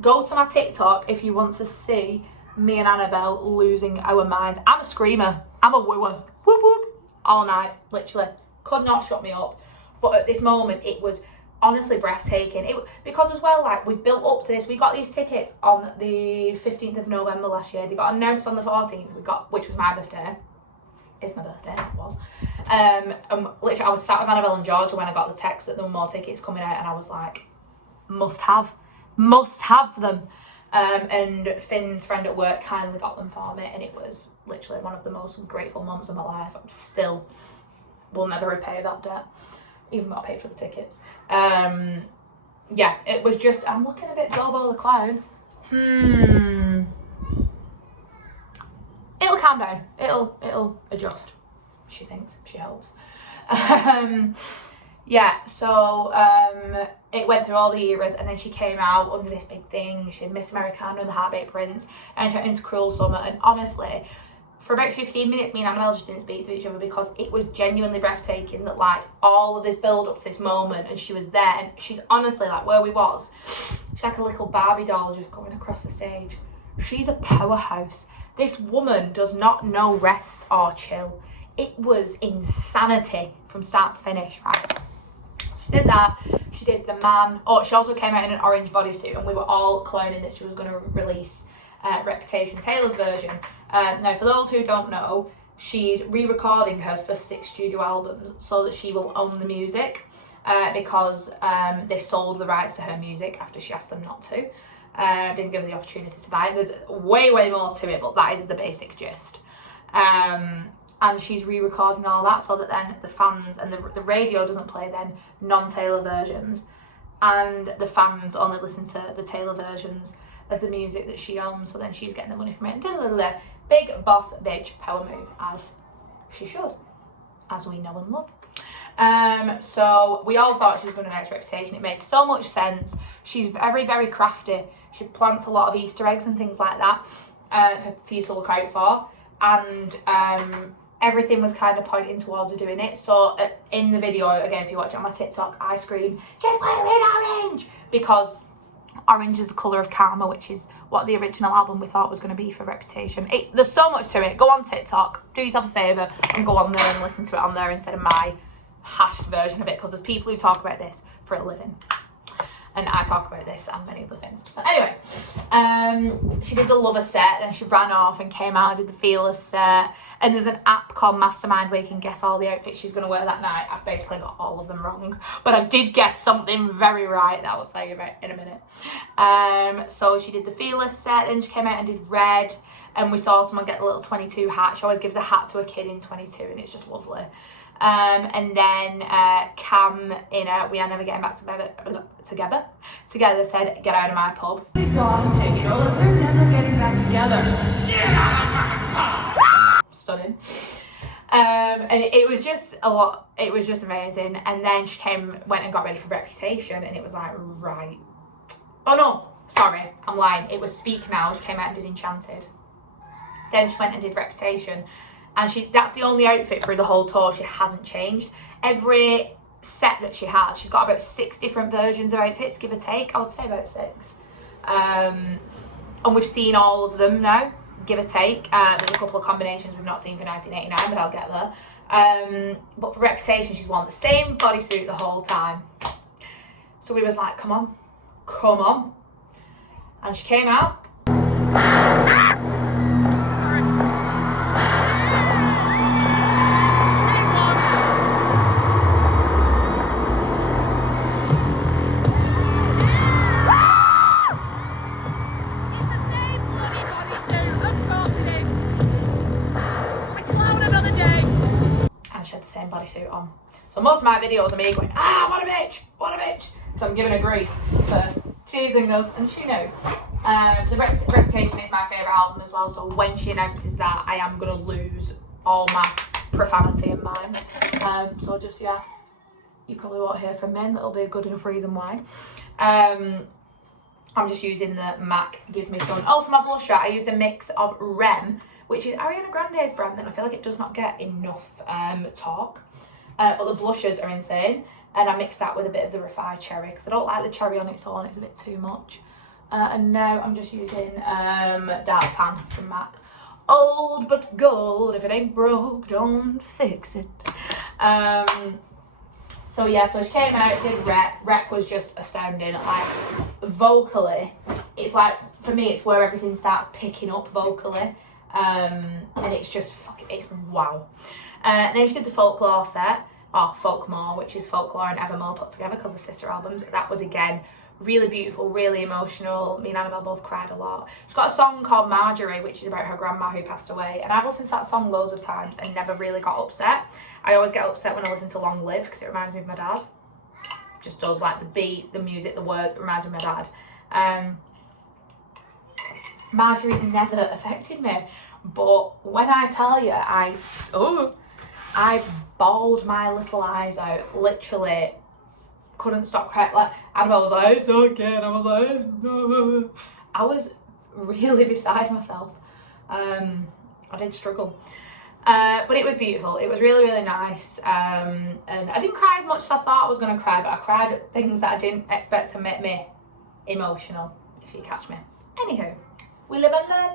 go to my TikTok if you want to see me and Annabelle losing our minds. I'm a screamer, I'm a wooer, whoop whoop, all night, literally. Could not shut me up. But at this moment, it was honestly breathtaking. Because as well, like, we've built up to this. We got these tickets on the 15th of November last year. They got announced on the 14th, which was my birthday. It's my birthday, it was. Literally, I was sat with Annabelle and Georgia when I got the text that there were more tickets coming out, and I was like, must have them. And Finn's friend at work kindly got them for me, and it was literally one of the most grateful moments of my life. I'm still will never repay that debt, even though I paid for the tickets. Yeah, it was just, I'm looking a bit Bobo the Clown. It'll calm down. It'll adjust. She thinks. She hopes. Yeah, so it went through all the eras, and then she came out under this big thing. She had Miss Americana and the Heartbeat Prince, and she went into Cruel Summer. And honestly, for about 15 minutes, me and Annabelle just didn't speak to each other, because it was genuinely breathtaking that, like, all of this build up to this moment, and she was there, and she's honestly, like, where we was, she's like a little Barbie doll just going across the stage. She's a powerhouse. This woman does not know rest or chill. It was insanity from start to finish, right? She did that. She did the man. Oh, she also came out in an orange bodysuit, and we were all clowning that she was going to release Reputation, Taylor's version. Now, for those who don't know, she's re-recording her first 6 studio albums so that she will own the music, because they sold the rights to her music after she asked them not to. Didn't give her the opportunity to buy it. There's way more to it, but that is the basic gist. And she's re-recording all that so that then the fans, and the radio doesn't play then non-Taylor versions, and the fans only listen to the Taylor versions of the music that she owns, so then she's getting the money from it. Big boss bitch power move, as she should, as we know and love. So we all thought she was going to announce Reputation. It made so much sense. She's very crafty. She plants a lot of Easter eggs and things like that for you to look out for, and everything was kind of pointing towards her doing it. So in the video, again, if you watch it on my TikTok, I scream, "Just wear it orange!" because orange is the colour of karma, which is what the original album we thought was going to be for Reputation. There's so much to it. Go on TikTok, do yourself a favour, and go on there and listen to it on there instead of my hashed version of it, because there's people who talk about this for a living. And I talk about this and many other things. So anyway, she did the Lover set, then she ran off and came out and did the Fearless set. And there's an app called Mastermind where you can guess all the outfits she's going to wear that night. I've basically got all of them wrong, but I did guess something very right that I will tell you about in a minute. So she did the Fearless set, and she came out and did Red, and we saw someone get the little 22 hat. She always gives a hat to a kid in 22, and it's just lovely. And then Cam in We Are Never Getting Back Together said, get out of my pub. Exhausting, you know, like we're never getting back together. Stunning. And it was just a lot, it was just amazing. And then she went and got ready for Reputation, and it was like, right. Oh no, sorry, I'm lying. It was Speak Now. She came out and did Enchanted. Then she went and did Reputation. And that's the only outfit through the whole tour she hasn't changed. Every set that she has, she's got about 6 different versions of outfits, give or take. I would say about 6. And we've seen all of them now, give or take. There's a couple of combinations we've not seen for 1989, but I'll get there. But for Reputation, she's worn the same bodysuit the whole time. So we was like, come on. And she came out. Bodysuit on. So most of my videos are me going, what a bitch, so I'm giving her grief for teasing us, and she knew. The Reputation is my favourite album as well, so when she announces that, I am going to lose all my profanity in mine. So just, yeah, you probably won't hear from me, and that'll be a good enough reason why. I'm just using the MAC Give Me Sun. Oh, for my blusher, I used a mix of Rem, which is Ariana Grande's brand, and I feel like it does not get enough talk. But the blushes are insane, and I mixed that with a bit of the Refined Cherry, because I don't like the cherry on its own, it's a bit too much. And now I'm just using Dark Tan from MAC. Old but gold, if it ain't broke, don't fix it. So yeah, so she came out, did Rep was just astounding. Like, vocally, it's like, for me, it's where everything starts picking up vocally. And it's just, it's wow. And then she did the Folklore set, or Folkmore, which is Folklore and Evermore put together because they're sister albums. That was, again, really beautiful, really emotional. Me and Annabelle both cried a lot. She's got a song called Marjorie, which is about her grandma who passed away. And I've listened to that song loads of times and never really got upset. I always get upset when I listen to Long Live because it reminds me of my dad. Just does, like, the beat, the music, the words, it reminds me of my dad. Marjorie's never affected me. But when I tell you, I bawled my little eyes out, literally couldn't stop crying. Like, Annabelle was like, it's okay, and I was like, I was really beside myself. I did struggle. But it was beautiful. It was really, really nice. And I didn't cry as much as I thought I was going to cry, but I cried at things that I didn't expect to make me emotional, if you catch me. Anywho, we live and learn.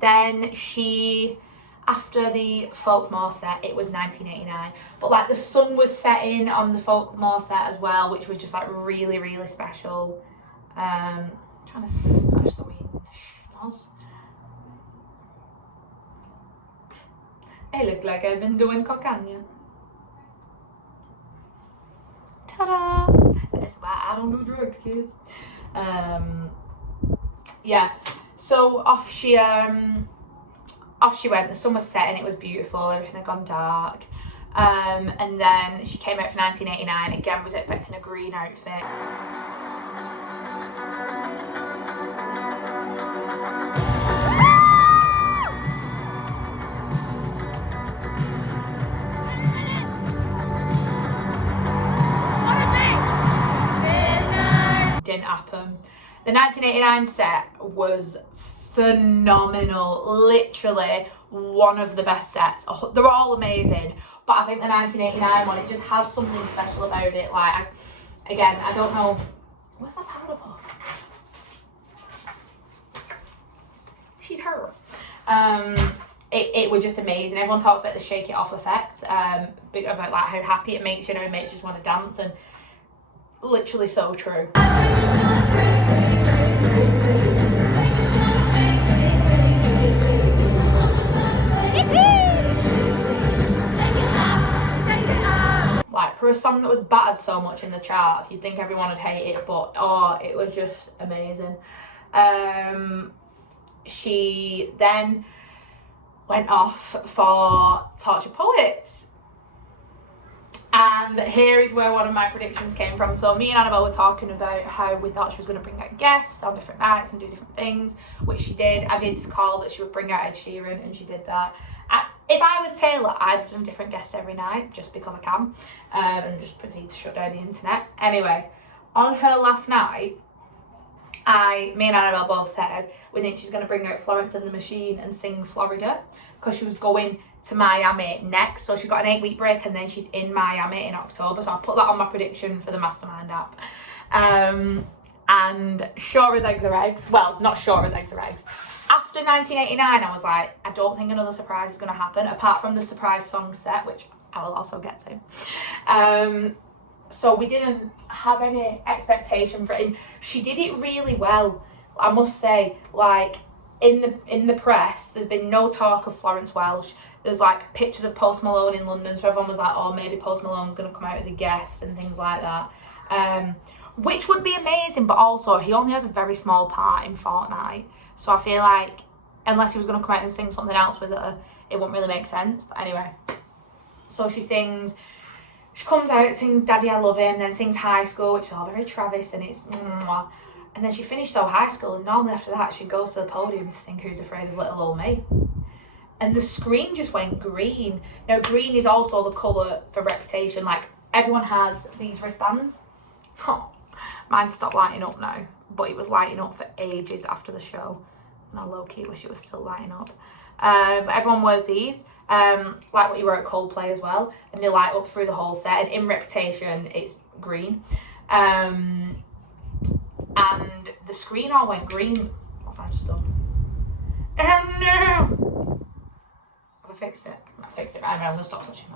Then she, after the Folkmore set, it was 1989, but like the sun was setting on the Folkmore set as well, which was just like really, really special. Trying to snatch the wee schnoz. I look like I've been doing cocaine. Ta-da! That's why I don't do drugs, kids. Yeah. So off she went. The sun was setting, it was beautiful, everything had gone dark. And then she came out for 1989. Again, was expecting a green outfit. Didn't happen. The 1989 set was phenomenal, literally one of the best sets. They're all amazing, but I think the 1989 one, it just has something special about it. Like, again, I don't know, where's my powder puff? She's her. It was just amazing. Everyone talks about the shake it off effect, about like how happy it makes you, and it makes you just want to dance, and literally so true. Like, for a song that was battered so much in the charts, you'd think everyone would hate it, but oh, it was just amazing. She then went off for Torture Poets. And here is where one of my predictions came from. So me and Annabelle were talking about how we thought she was going to bring out guests on different nights and do different things, which she did. I did call that she would bring out Ed Sheeran, and she did that. If I was Taylor, I'd have done different guests every night, just because I can, and just proceed to shut down the internet. Anyway, on her last night, me and Annabelle both said we think she's going to bring out Florence and the Machine and sing Florida, because she was going to Miami next. So she got an 8-week break, and then she's in Miami in October. So I put that on my prediction for the Mastermind app. And sure as eggs are eggs, well, not sure as eggs are eggs, after 1989 I was like, I don't think another surprise is going to happen apart from the surprise song set, which I will also get to. So we didn't have any expectation for it, and she did it really well, I must say. Like, in the press, there's been no talk of Florence Welch. There's like pictures of Post Malone in London, so everyone was like, oh, maybe Post Malone's going to come out as a guest and things like that, which would be amazing. But also, he only has a very small part in Fortnite, so I feel like unless he was going to come out and sing something else with her, it wouldn't really make sense. But anyway, so she comes out, sings Daddy I Love Him, then sings High School, which is all very Travis, and it's mwah. And then she finished her high school, and normally after that she goes to the podium to sing Who's Afraid of Little Old Me. And the screen just went green. Now, green is also the colour for Reputation. Like, everyone has these wristbands. Oh, mine stopped lighting up now, but it was lighting up for ages after the show. And I low-key wish it was still lighting up. But everyone wears these, like what you wear at Coldplay as well, and they light up through the whole set. And in Reputation, it's green. And the screen all went green. What have I just done? Oh no! Have I fixed it? I fixed it. Anyway, I'm gonna stop touching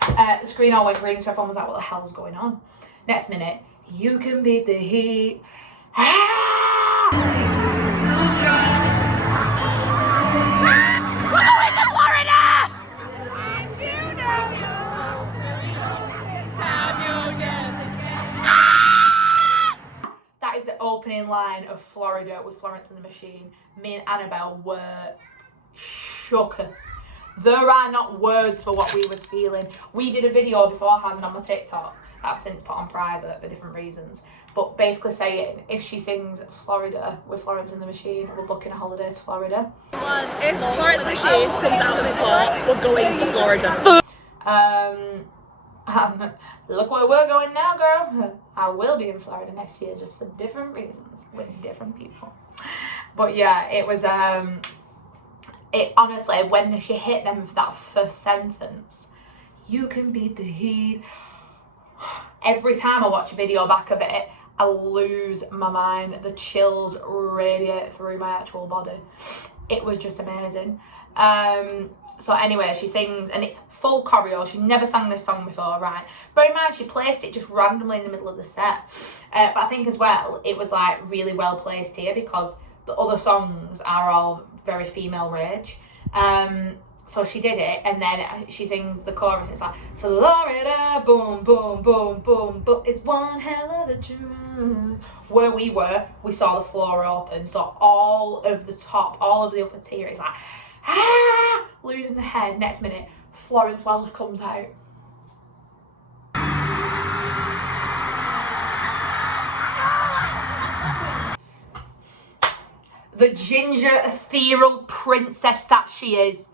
that. The screen all went green, so everyone was like, what the hell's going on? Next minute, you can beat the heat. Ah! We're going to Florida! And you That is the opening line of Florida with Florence and the Machine. Me and Annabelle were shooketh. There are not words for what we was feeling. We did a video beforehand on my TikTok that I've since put on private for different reasons, but basically saying if she sings Florida with Florence and the Machine, we're booking a holiday to Florida. If Florence Machine comes out of port, we're going to Florida. Look where we're going now, girl. I will be in Florida next year, just for different reasons with different people. But yeah, it was it honestly, when she hit them for that first sentence, you can beat the heat. Every time I watch a video back of it, I lose my mind. The chills radiate through my actual body. It was just amazing. So anyway, she sings, and it's full choreo. She never sang this song before, right? Bear in mind, she placed it just randomly in the middle of the set. But I think as well, it was like really well placed here because the other songs are all very female rage. So she did it, and then she sings the chorus, and it's like, Florida, boom, boom, boom, boom, boom, it's one hell of a drive. Where we were, we saw the floor open, so all of the top, all of the upper tier is like, ah, losing the head. Next minute, Florence Welch comes out. The ginger, ethereal princess that she is.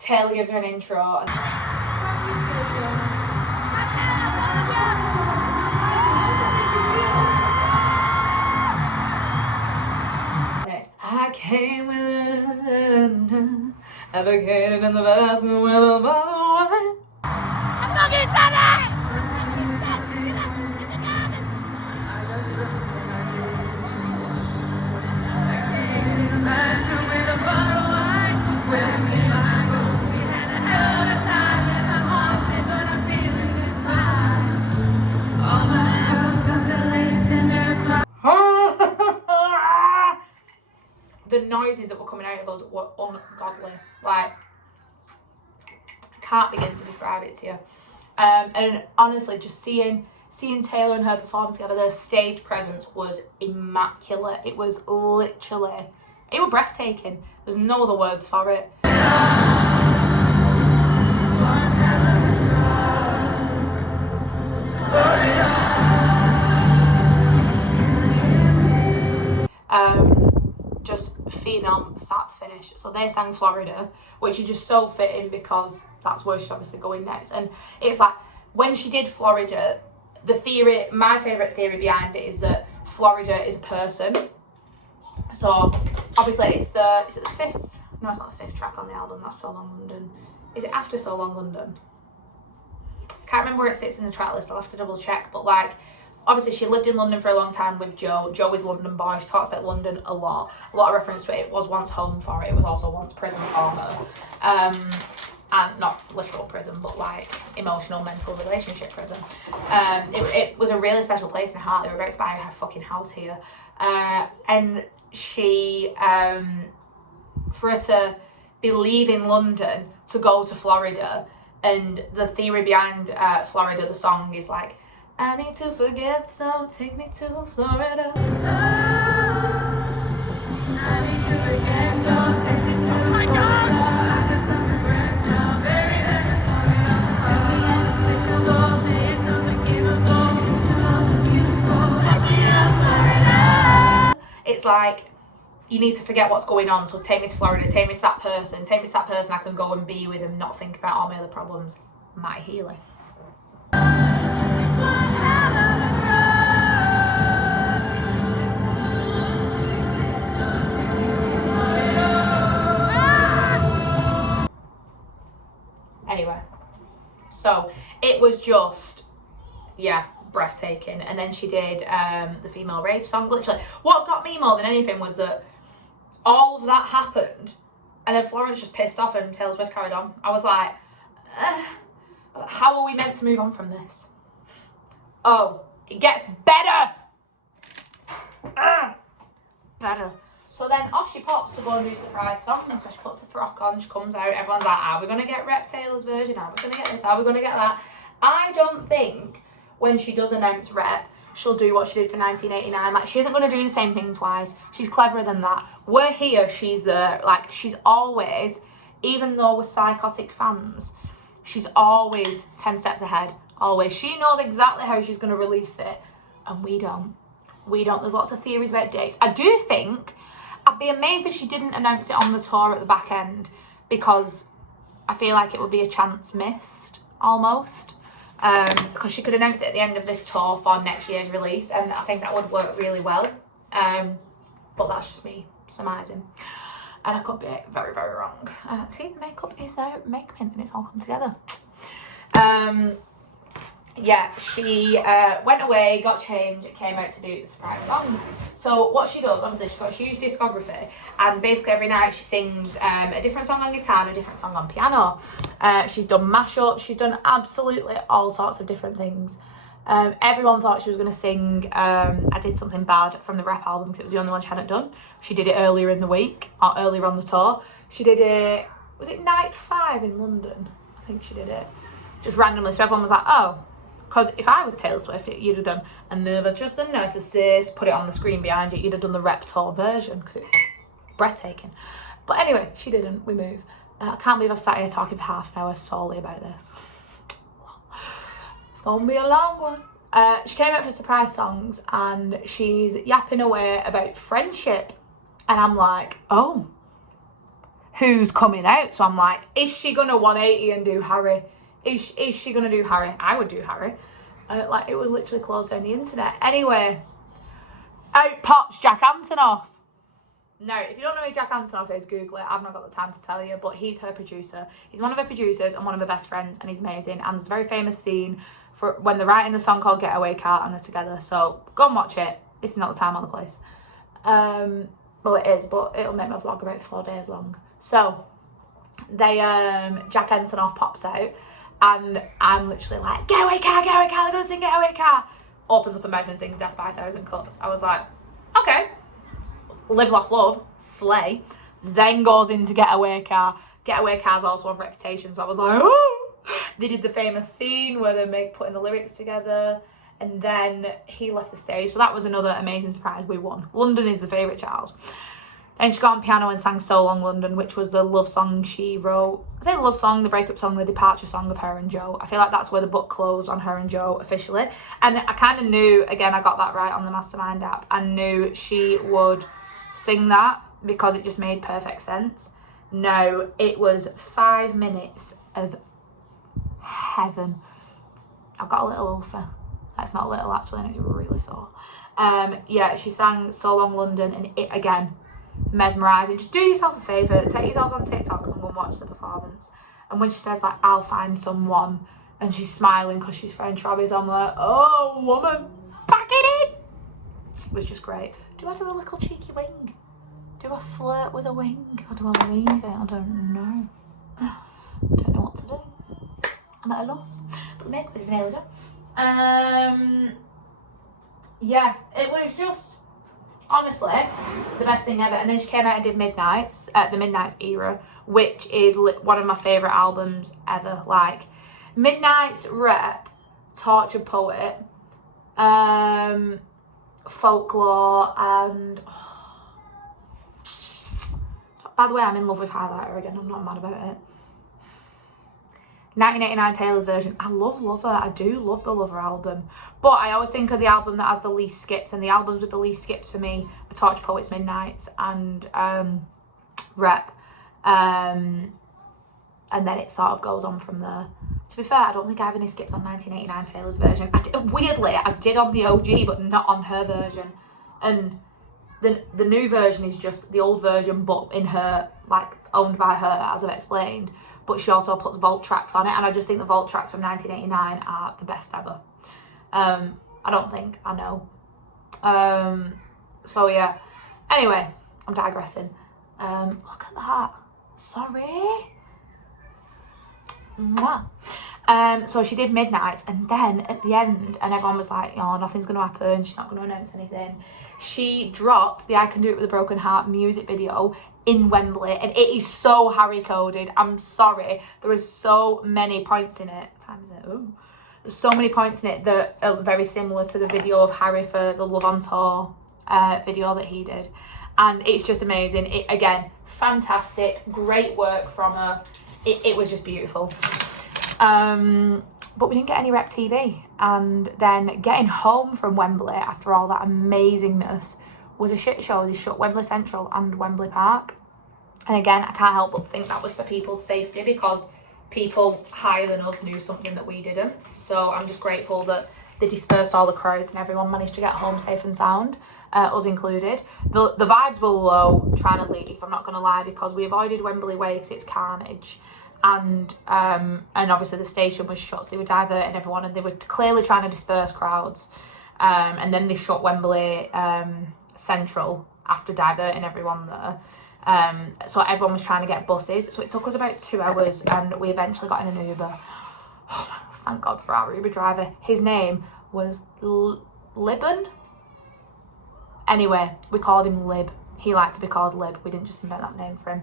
Taylor gives her an intro. And I came with advocated in the bathroom with a bottle of wine. I'm not getting started! The noises that were coming out of us were ungodly. Like, I can't begin to describe it to you. And honestly, just seeing Taylor and her perform together, their stage presence was immaculate. It was literally It was breathtaking. There's no other words for it. Just phenom start to finish. So they sang Florida, which is just so fitting because that's where she's obviously going next. And it's like, when she did Florida, the theory, my favourite theory behind it is that Florida is a person. So obviously is it the fifth? No, it's not the fifth track on the album. That's So Long London. Is it after So Long London? I can't remember where it sits in the track list. I'll have to double check. But like, obviously she lived in London for a long time with Joe. Joe is London boy. She talks about London a lot of reference to it. It was once home for her. It was also once prison for her. And not literal prison, but like emotional, mental relationship prison. It was a really special place in her heart. They were about to buy her fucking house here. And she, for her to be leaving London to go to Florida, and the theory behind Florida, the song, is like, I need to forget, so take me to Florida. I need to forget, so take me to Florida. Oh my God! It's like, you need to forget what's going on, so take me to Florida, take me to that person I can go and be with and not think about all my other problems. Might heal it. Anyway, so it was just, yeah, breathtaking. And then she did the Female Rage song. Literally, what got me more than anything was that all of that happened, and then Florence just pissed off and Taylor Swift carried on. I was like, how are we meant to move on from this? Oh, it gets better. Better. So then off she pops to go and do surprise songs. So she puts the frock on, she comes out, everyone's like, are we going to get Rep Taylor's version? Are we going to get this? Are we going to get that? I don't think when she does announce Rep, she'll do what she did for 1989. Like, she isn't going to do the same thing twice. She's cleverer than that. We're here, she's there. Like, she's always, even though we're psychotic fans, she's always 10 steps ahead. Always. She knows exactly how she's going to release it, and we don't. We don't. There's lots of theories about dates. I do think I'd be amazed if she didn't announce it on the tour at the back end, because I feel like it would be a chance missed, almost. Because she could announce it at the end of this tour for next year's release, and I think that would work really well. But that's just me surmising, and I could be very, very wrong. See, the makeup is now making, and it's all come together. Yeah, she went away, got changed, came out to do surprise songs. So what she does, obviously she's got a huge discography, and basically every night she sings a different song on guitar and a different song on piano. She's done mashups, she's done absolutely all sorts of different things. Everyone thought she was going to sing I Did Something Bad from the Rep album, because it was the only one she hadn't done. She did it earlier in the week, or earlier on the tour. She did it, was it night 5 in London? I think she did it. Just randomly, so everyone was like, oh. Because if I was Taylor Swift, you'd have done I Never Trust a Narcissist, put it on the screen behind you, you'd have done the Rep tour version, because it's breathtaking. But anyway, she didn't, we move. I can't believe I've sat here talking for half an hour solely about this. It's gonna be a long one. She came out for surprise songs, and she's yapping away about friendship. And I'm like, oh, who's coming out? So I'm like, is she gonna 180 and do Harry? Is she gonna do Harry? I would do Harry. Like, it would literally close down the internet. Anyway, out pops Jack Antonoff. Now, if you don't know who Jack Antonoff is, Google it. I've not got the time to tell you, but he's her producer. He's one of her producers and one of her best friends, and he's amazing. And there's a very famous scene for when they're writing the song called Getaway Car and they're together. So go and watch it. This is not the time or the place. Well, it is, but it'll make my vlog about 4 days long. So they Jack Antonoff pops out, and I'm literally like, Getaway Car, they're gonna sing Getaway Car. Opens up her mouth and sings Death by a Thousand Cuts. I was like, okay. Live, Laugh, Love, slay. Then goes into Getaway Car. Getaway Car's also on Reputation, so I was like, oh. They did the famous scene where they're putting the lyrics together, and then he left the stage. So that was another amazing surprise. We won. London is the favourite child. And she got on piano and sang So Long London, which was the love song she wrote. I say love song, the breakup song, the departure song of her and Joe. I feel like that's where the book closed on her and Joe officially. And I kind of knew, again, I got that right on the Mastermind app. I knew she would sing that because it just made perfect sense. No, it was 5 minutes of heaven. I've got a little ulcer. That's not little actually, and it's really sore. Yeah, she sang So Long London, and it, again, mesmerising. Just do yourself a favour, take yourself on TikTok and go and watch the performance. And when she says like, I'll find someone, and she's smiling because she's French Travis, I'm like, oh woman, pack it in. It was just great. Do I do a little cheeky wing? Do I flirt with a wing? Or do I leave it? I don't know. I don't know what to do. I'm at a loss. But the makeup is nearly done. Yeah, it was just honestly the best thing ever. And then she came out and did Midnights at the Midnights era, which is one of my favourite albums ever. Like Midnights, Rep, Tortured Poet, Folklore, and by the way, I'm in love with Highlighter again. I'm not mad about it. 1989 Taylor's version. I love Lover. I do love the Lover album. But I always think of the album that has the least skips. And the albums with the least skips for me are Torch Poets, Midnights, and Rep. And then it sort of goes on from there. To be fair, I don't think I have any skips on 1989 Taylor's version. Weirdly, I did on the OG, but not on her version. And the new version is just the old version, but in her, like, owned by her, as I've explained. But she also puts vault tracks on it, and I just think the vault tracks from 1989 are the best ever. I don't think, I know. So yeah. Anyway, I'm digressing. Look at that. Sorry. Mwah. So she did Midnights, and then at the end, and everyone was like, oh, nothing's going to happen, she's not going to announce anything. She dropped the I Can Do It With a Broken Heart music video in Wembley, and it is so Harry coded. I'm sorry, there is so many points in it. What time is it? Ooh. There's so many points in it that are very similar to the video of Harry for the Love on Tour video that he did, and it's just amazing. It, again, fantastic, great work from her. It was just beautiful. But we didn't get any Rep TV, and then getting home from Wembley after all that amazingness was a shit show. They shut Wembley Central and Wembley Park, and again, I can't help but think that was for people's safety, because people higher than us knew something that we didn't. So I'm just grateful that they dispersed all the crowds and everyone managed to get home safe and sound, us included. The vibes were low trying to leave, I'm not going to lie, because we avoided Wembley Way because it's carnage. And obviously the station was shut, so they were diverting everyone, and they were clearly trying to disperse crowds. And then they shut Wembley Central after diverting everyone there. So everyone was trying to get buses. So it took us about 2 hours, and we eventually got in an Uber. Oh, thank God for our Uber driver. His name was Libban. Anyway, we called him Lib. He liked to be called Lib. We didn't just invent that name for him.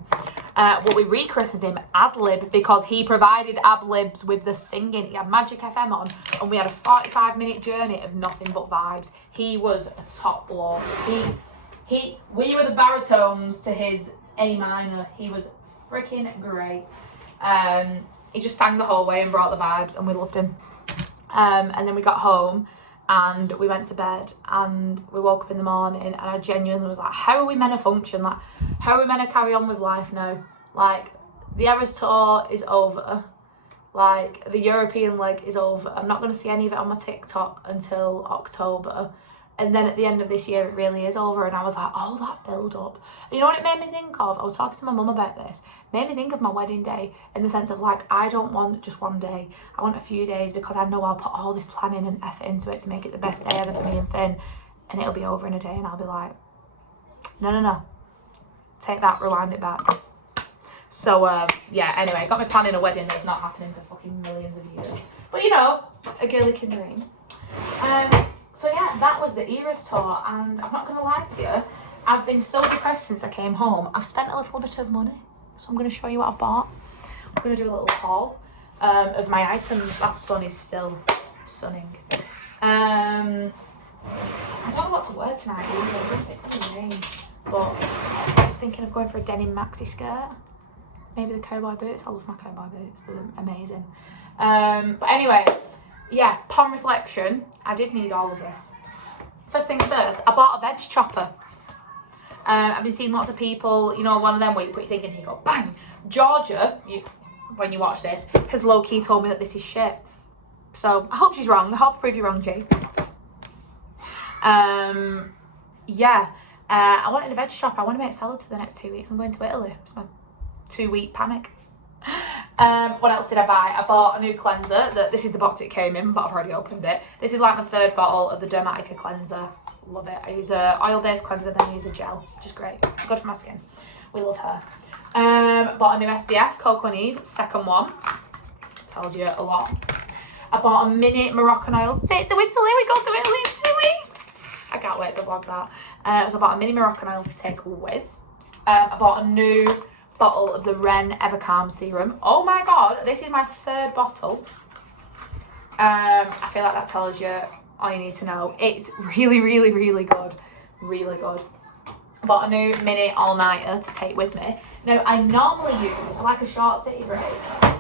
But we rechristened him Ad-Lib because he provided ad-libs with the singing. He had Magic FM on, and we had a 45-minute journey of nothing but vibes. He was a top bloke. We were the baritones to his A minor. He was freaking great. He just sang the whole way and brought the vibes, and we loved him. And then we got home, and we went to bed, and we woke up in the morning, and I genuinely was like, how are we meant to function? Like, how are we meant to carry on with life now? Like, the Eras tour is over. Like, the European leg is over. I'm not going to see any of it on my TikTok until October. And then at the end of this year, it really is over. And I was like, oh, that build up. You know what it made me think of? I was talking to my mum about this. It made me think of my wedding day, in the sense of, like, I don't want just one day. I want a few days, because I know I'll put all this planning and effort into it to make it the best day ever for me and Finn. And it'll be over in a day, and I'll be like, no. Take that, rewind it back. So, yeah, anyway, got me planning a wedding that's not happening for fucking millions of years. But, you know, a girly can dream. So yeah, that was the Eras tour, and I'm not going to lie to you, I've been so depressed since I came home. I've spent a little bit of money, so I'm going to show you what I've bought. I'm going to do a little haul of my items. That sun is still sunning. I don't know what to wear tonight either. It's going to rain. but I was thinking of going for a denim maxi skirt. Maybe the cowboy boots. I love my cowboy boots. They're amazing. But anyway, yeah, upon reflection, I did need all of this. First things first, I bought a veg chopper. I've been seeing lots of people, you know, one of them where you put your thing in and you go bang. Georgia, when you watch this, has low-key told me that this is shit. So I hope she's wrong. I hope I prove you wrong, G. Yeah, I wanted a veg chopper. I want to make salad for the next 2 weeks. I'm going to Italy. It's my 2-week panic. What else did I buy? I bought a new cleanser. This is the box it came in, but I've already opened it. This is like my 3rd bottle of the Dermatica cleanser. Love it. I use a oil-based cleanser, then I use a gel, which is great. Good for my skin. We love her. Bought a new SPF, Coco and Eve, 2nd one. Tells you a lot. I bought a mini Moroccan oil to take to Italy. We go to Italy in 2 weeks. I can't wait to vlog that. So I bought a mini Moroccan oil to take with. I bought a new bottle of the Ren Evercalm serum. Oh my god, this is my 3rd bottle. I feel like that tells you all you need to know. It's really, really, really good. Really good. I bought a new mini all-nighter to take with me. Now, I normally use, for like a short city break,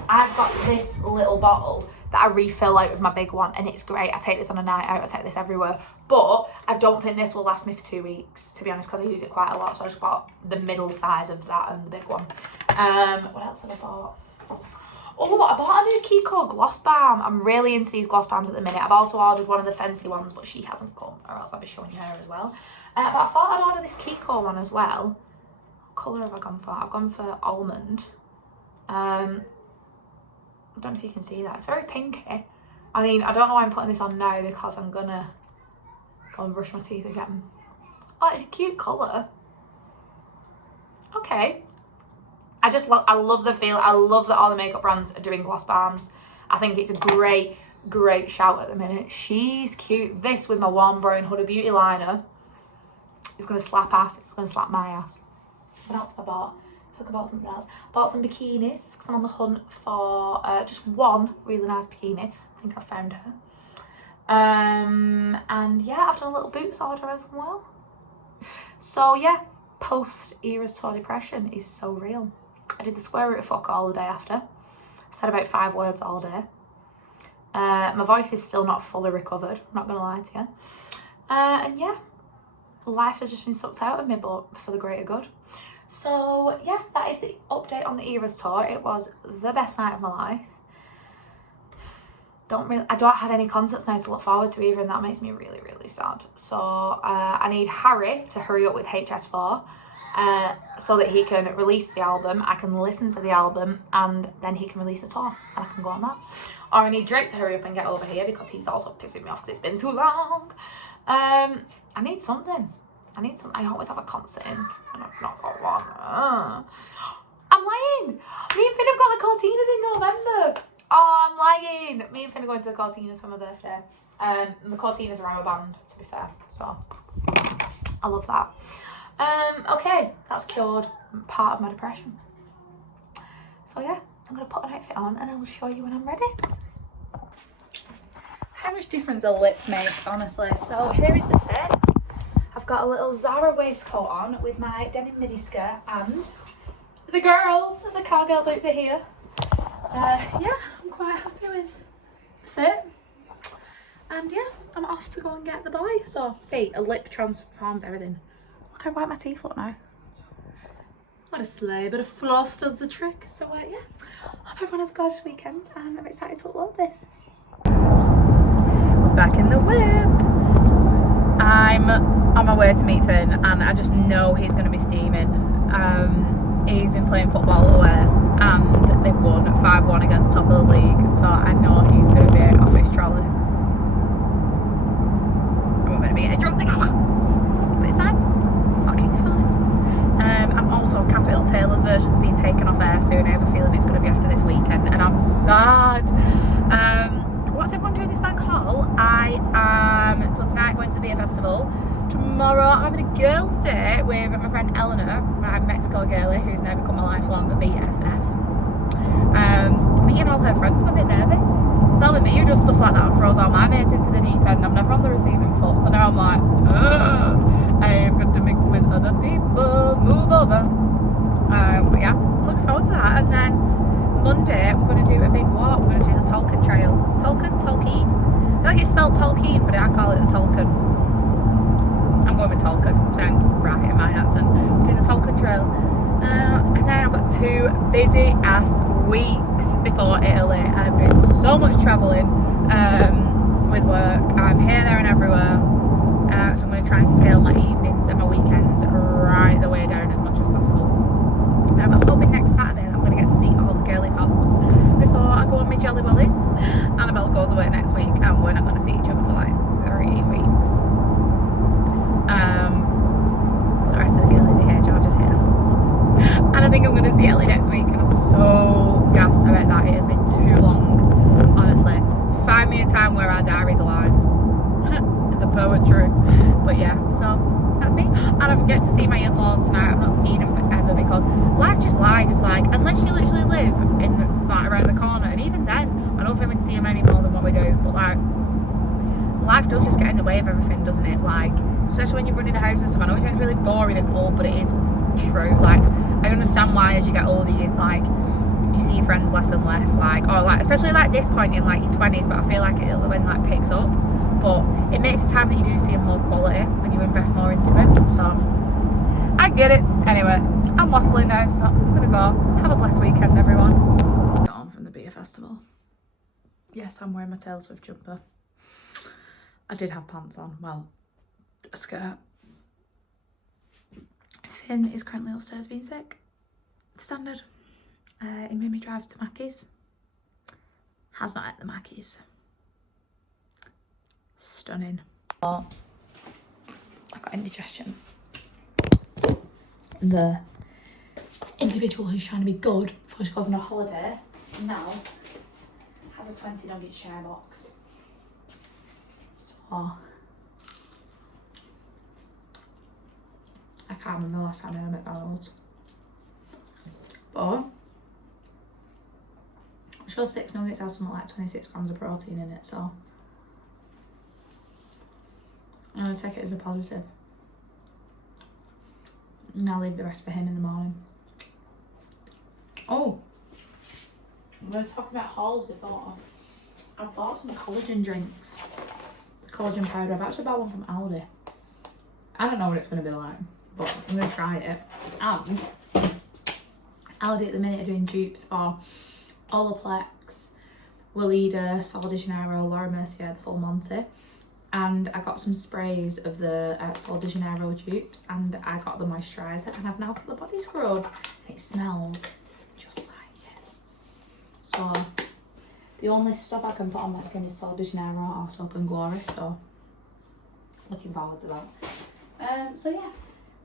I've got this little bottle that I refill out of my big one, and it's great. I take this on a night out, I take this everywhere. But I don't think this will last me for 2 weeks, to be honest, because I use it quite a lot. So I just bought the middle size of that and the big one. What else have I bought? Oh, I bought a new Kiko gloss balm. I'm really into these gloss balms at the minute. I've also ordered one of the fancy ones, but she hasn't come, or else I'll be showing you her as well. But I thought I'd order this Kiko one as well. What colour have I gone for? I've gone for almond. I don't know if you can see that. It's very pinky. I mean, I don't know why I'm putting this on now because I'm gonna go and brush my teeth again. Oh, it's a cute colour. Okay. I love the feel. I love that all the makeup brands are doing gloss balms. I think it's a great, great shout at the minute. She's cute. This with my Warm Brown Huda Beauty liner is going to slap ass. It's going to slap my ass. What else have I bought? I think I bought something else. Bought some bikinis because I'm on the hunt for just one really nice bikini. I think I found her. And yeah, I've done a little boots order as well. So yeah, post-Era's tour depression is so real. I did the square root of fuck all the day after. I said about 5 words all day. My voice is still not fully recovered, I'm not gonna lie to you. And yeah, life has just been sucked out of me, but for the greater good. So yeah, that is the update on the Era's tour. It was the best night of my life. I don't have any concerts now to look forward to either, and that makes me really, really sad. So I need Harry to hurry up with HS4 so that he can release the album. I can listen to the album, and then he can release a tour, and I can go on that. Or I need Drake to hurry up and get over here because he's also pissing me off because it's been too long. I need something. I always have a concert in, and I've not got one. I'm lying. Me and Finn have got the Cortinas in November. Oh, I'm lying. Me and Finn are going to the Cortinas for my birthday. And the Cortinas are our band, to be fair. So, I love that. Okay, that's cured part of my depression. So yeah, I'm going to put an outfit on and I will show you when I'm ready. How much difference a lip makes, honestly. So here is the fit. I've got a little Zara waistcoat on with my denim midi skirt and the girls, the cowgirl boots are here. Yeah, I'm quite happy with the fit. And yeah, I'm off to go and get the boy. So, see, a lip transforms everything. Look how white my teeth look now. What a slay, but a floss does the trick. So yeah, hope everyone has a gorgeous weekend and I'm excited to upload this. We're back in the whip. I'm on my way to meet Finn and I just know he's going to be steaming. He's been playing football away and they've won 5-1 against top of the league, so I know he's going to be off his trolley. I'm going to be drunk now, but it's fine. It's fucking fine. And also Capital Taylor's version's being taken off air soon. I have a feeling it's going to be after this weekend and I'm sad. What's everyone doing this bank haul? So tonight going to the beer festival. Tomorrow I'm having a girls' day with my friend Eleanor, my Mexico girlie, who's now become a lifelong BFF. Meeting all her friends, I'm a bit nervy. It's not that me who does stuff like that and throws all my mates into the deep end. I'm never on the receiving foot, so now I'm like, I've got to mix with other people move over. But yeah, looking forward to that. And then Monday we're going to do a big walk. We're going to do the Tolkien Trail. Tolkien? I feel like it's spelled Tolkien, but I call it the Tolkien. I'm going with Tolkien. Sounds right in my accent. Doing the Tolkien Trail. And then I've got 2 busy ass weeks before Italy. I'm doing so much travelling with work. I'm here, there and everywhere. So I'm going to try and scale my evenings and my weekends right the way down as much as possible. I'm hoping next Saturday I'm going to get to see all the girly pops before I go on my Jolly Willies. Annabelle goes away next week and we're not going to see each other for like 3 weeks. But the rest of the girlies are here, George is here. And I think I'm going to see Ellie next week and I'm so gassed about that. It has been too long, honestly. Find me a time where our diaries align. The poetry. But yeah, so that's me. And I get to see my in-laws tonight. I've not seen them forever because life just lives, like, unless you literally live in the, like, around the corner, and even then I don't think we'd see them any more than what we do. But like, life does just get in the way of everything, doesn't it? Like, especially when you're running a house and stuff. I know it sounds really boring and old, but it is true. Like, I understand why as you get older it's like you see your friends less and less, like, or like, especially like this point in like your 20s, but I feel like it when like picks up. But it makes the time that you do see more quality when you invest more into it. So I get it. Anyway, I'm waffling now, so I'm gonna go. Have a blessed weekend, everyone. Got home from the beer festival. Yes, I'm wearing my Taylor Swift jumper. I did have pants on, well, a skirt. Finn is currently upstairs being sick. Standard. He made me drive to Mackey's. Has not ate the Mackey's. Stunning. Oh, I got indigestion. The individual who's trying to be good before she goes on a holiday now has a 20 nugget share box. So I can't remember the last time I had McDonald's. But I'm sure 6 nuggets has something like 26 grams of protein in it, so I'm going to take it as a positive. And I'll leave the rest for him in the morning. Oh, we were talking about hauls before. I bought some collagen drinks. The collagen powder. I've actually bought one from Aldi. I don't know what it's going to be like, but I'm going to try it. And Aldi at the minute are doing dupes for Olaplex, Weleda, Sol de Janeiro, Laura Mercier, the Full Monty. And I got some sprays of the Sol de Janeiro dupes, and I got the moisturiser, and I've now got the body scrub. It smells just like it. So the only stuff I can put on my skin is Sol de Janeiro or Soap and Glory, so looking forward to that. So yeah,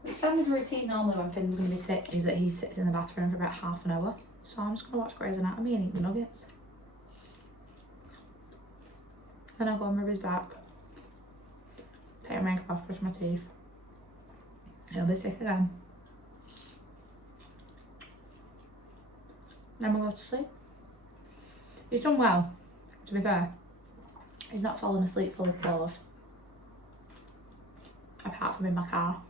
the standard routine normally when Finn's going to be sick is that he sits in the bathroom for about half an hour. So I'm just going to watch Grey's Anatomy and eat the nuggets. Then I'll go and rub his back. Take my makeup off, brush my teeth. He'll be sick again. Then we'll go to sleep. He's done well, to be fair. He's not fallen asleep fully clothed. Apart from in my car.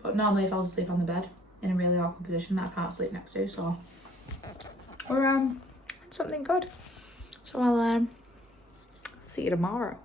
But normally he falls asleep on the bed in a really awkward position that I can't sleep next to, so we're something good. So I'll see you tomorrow.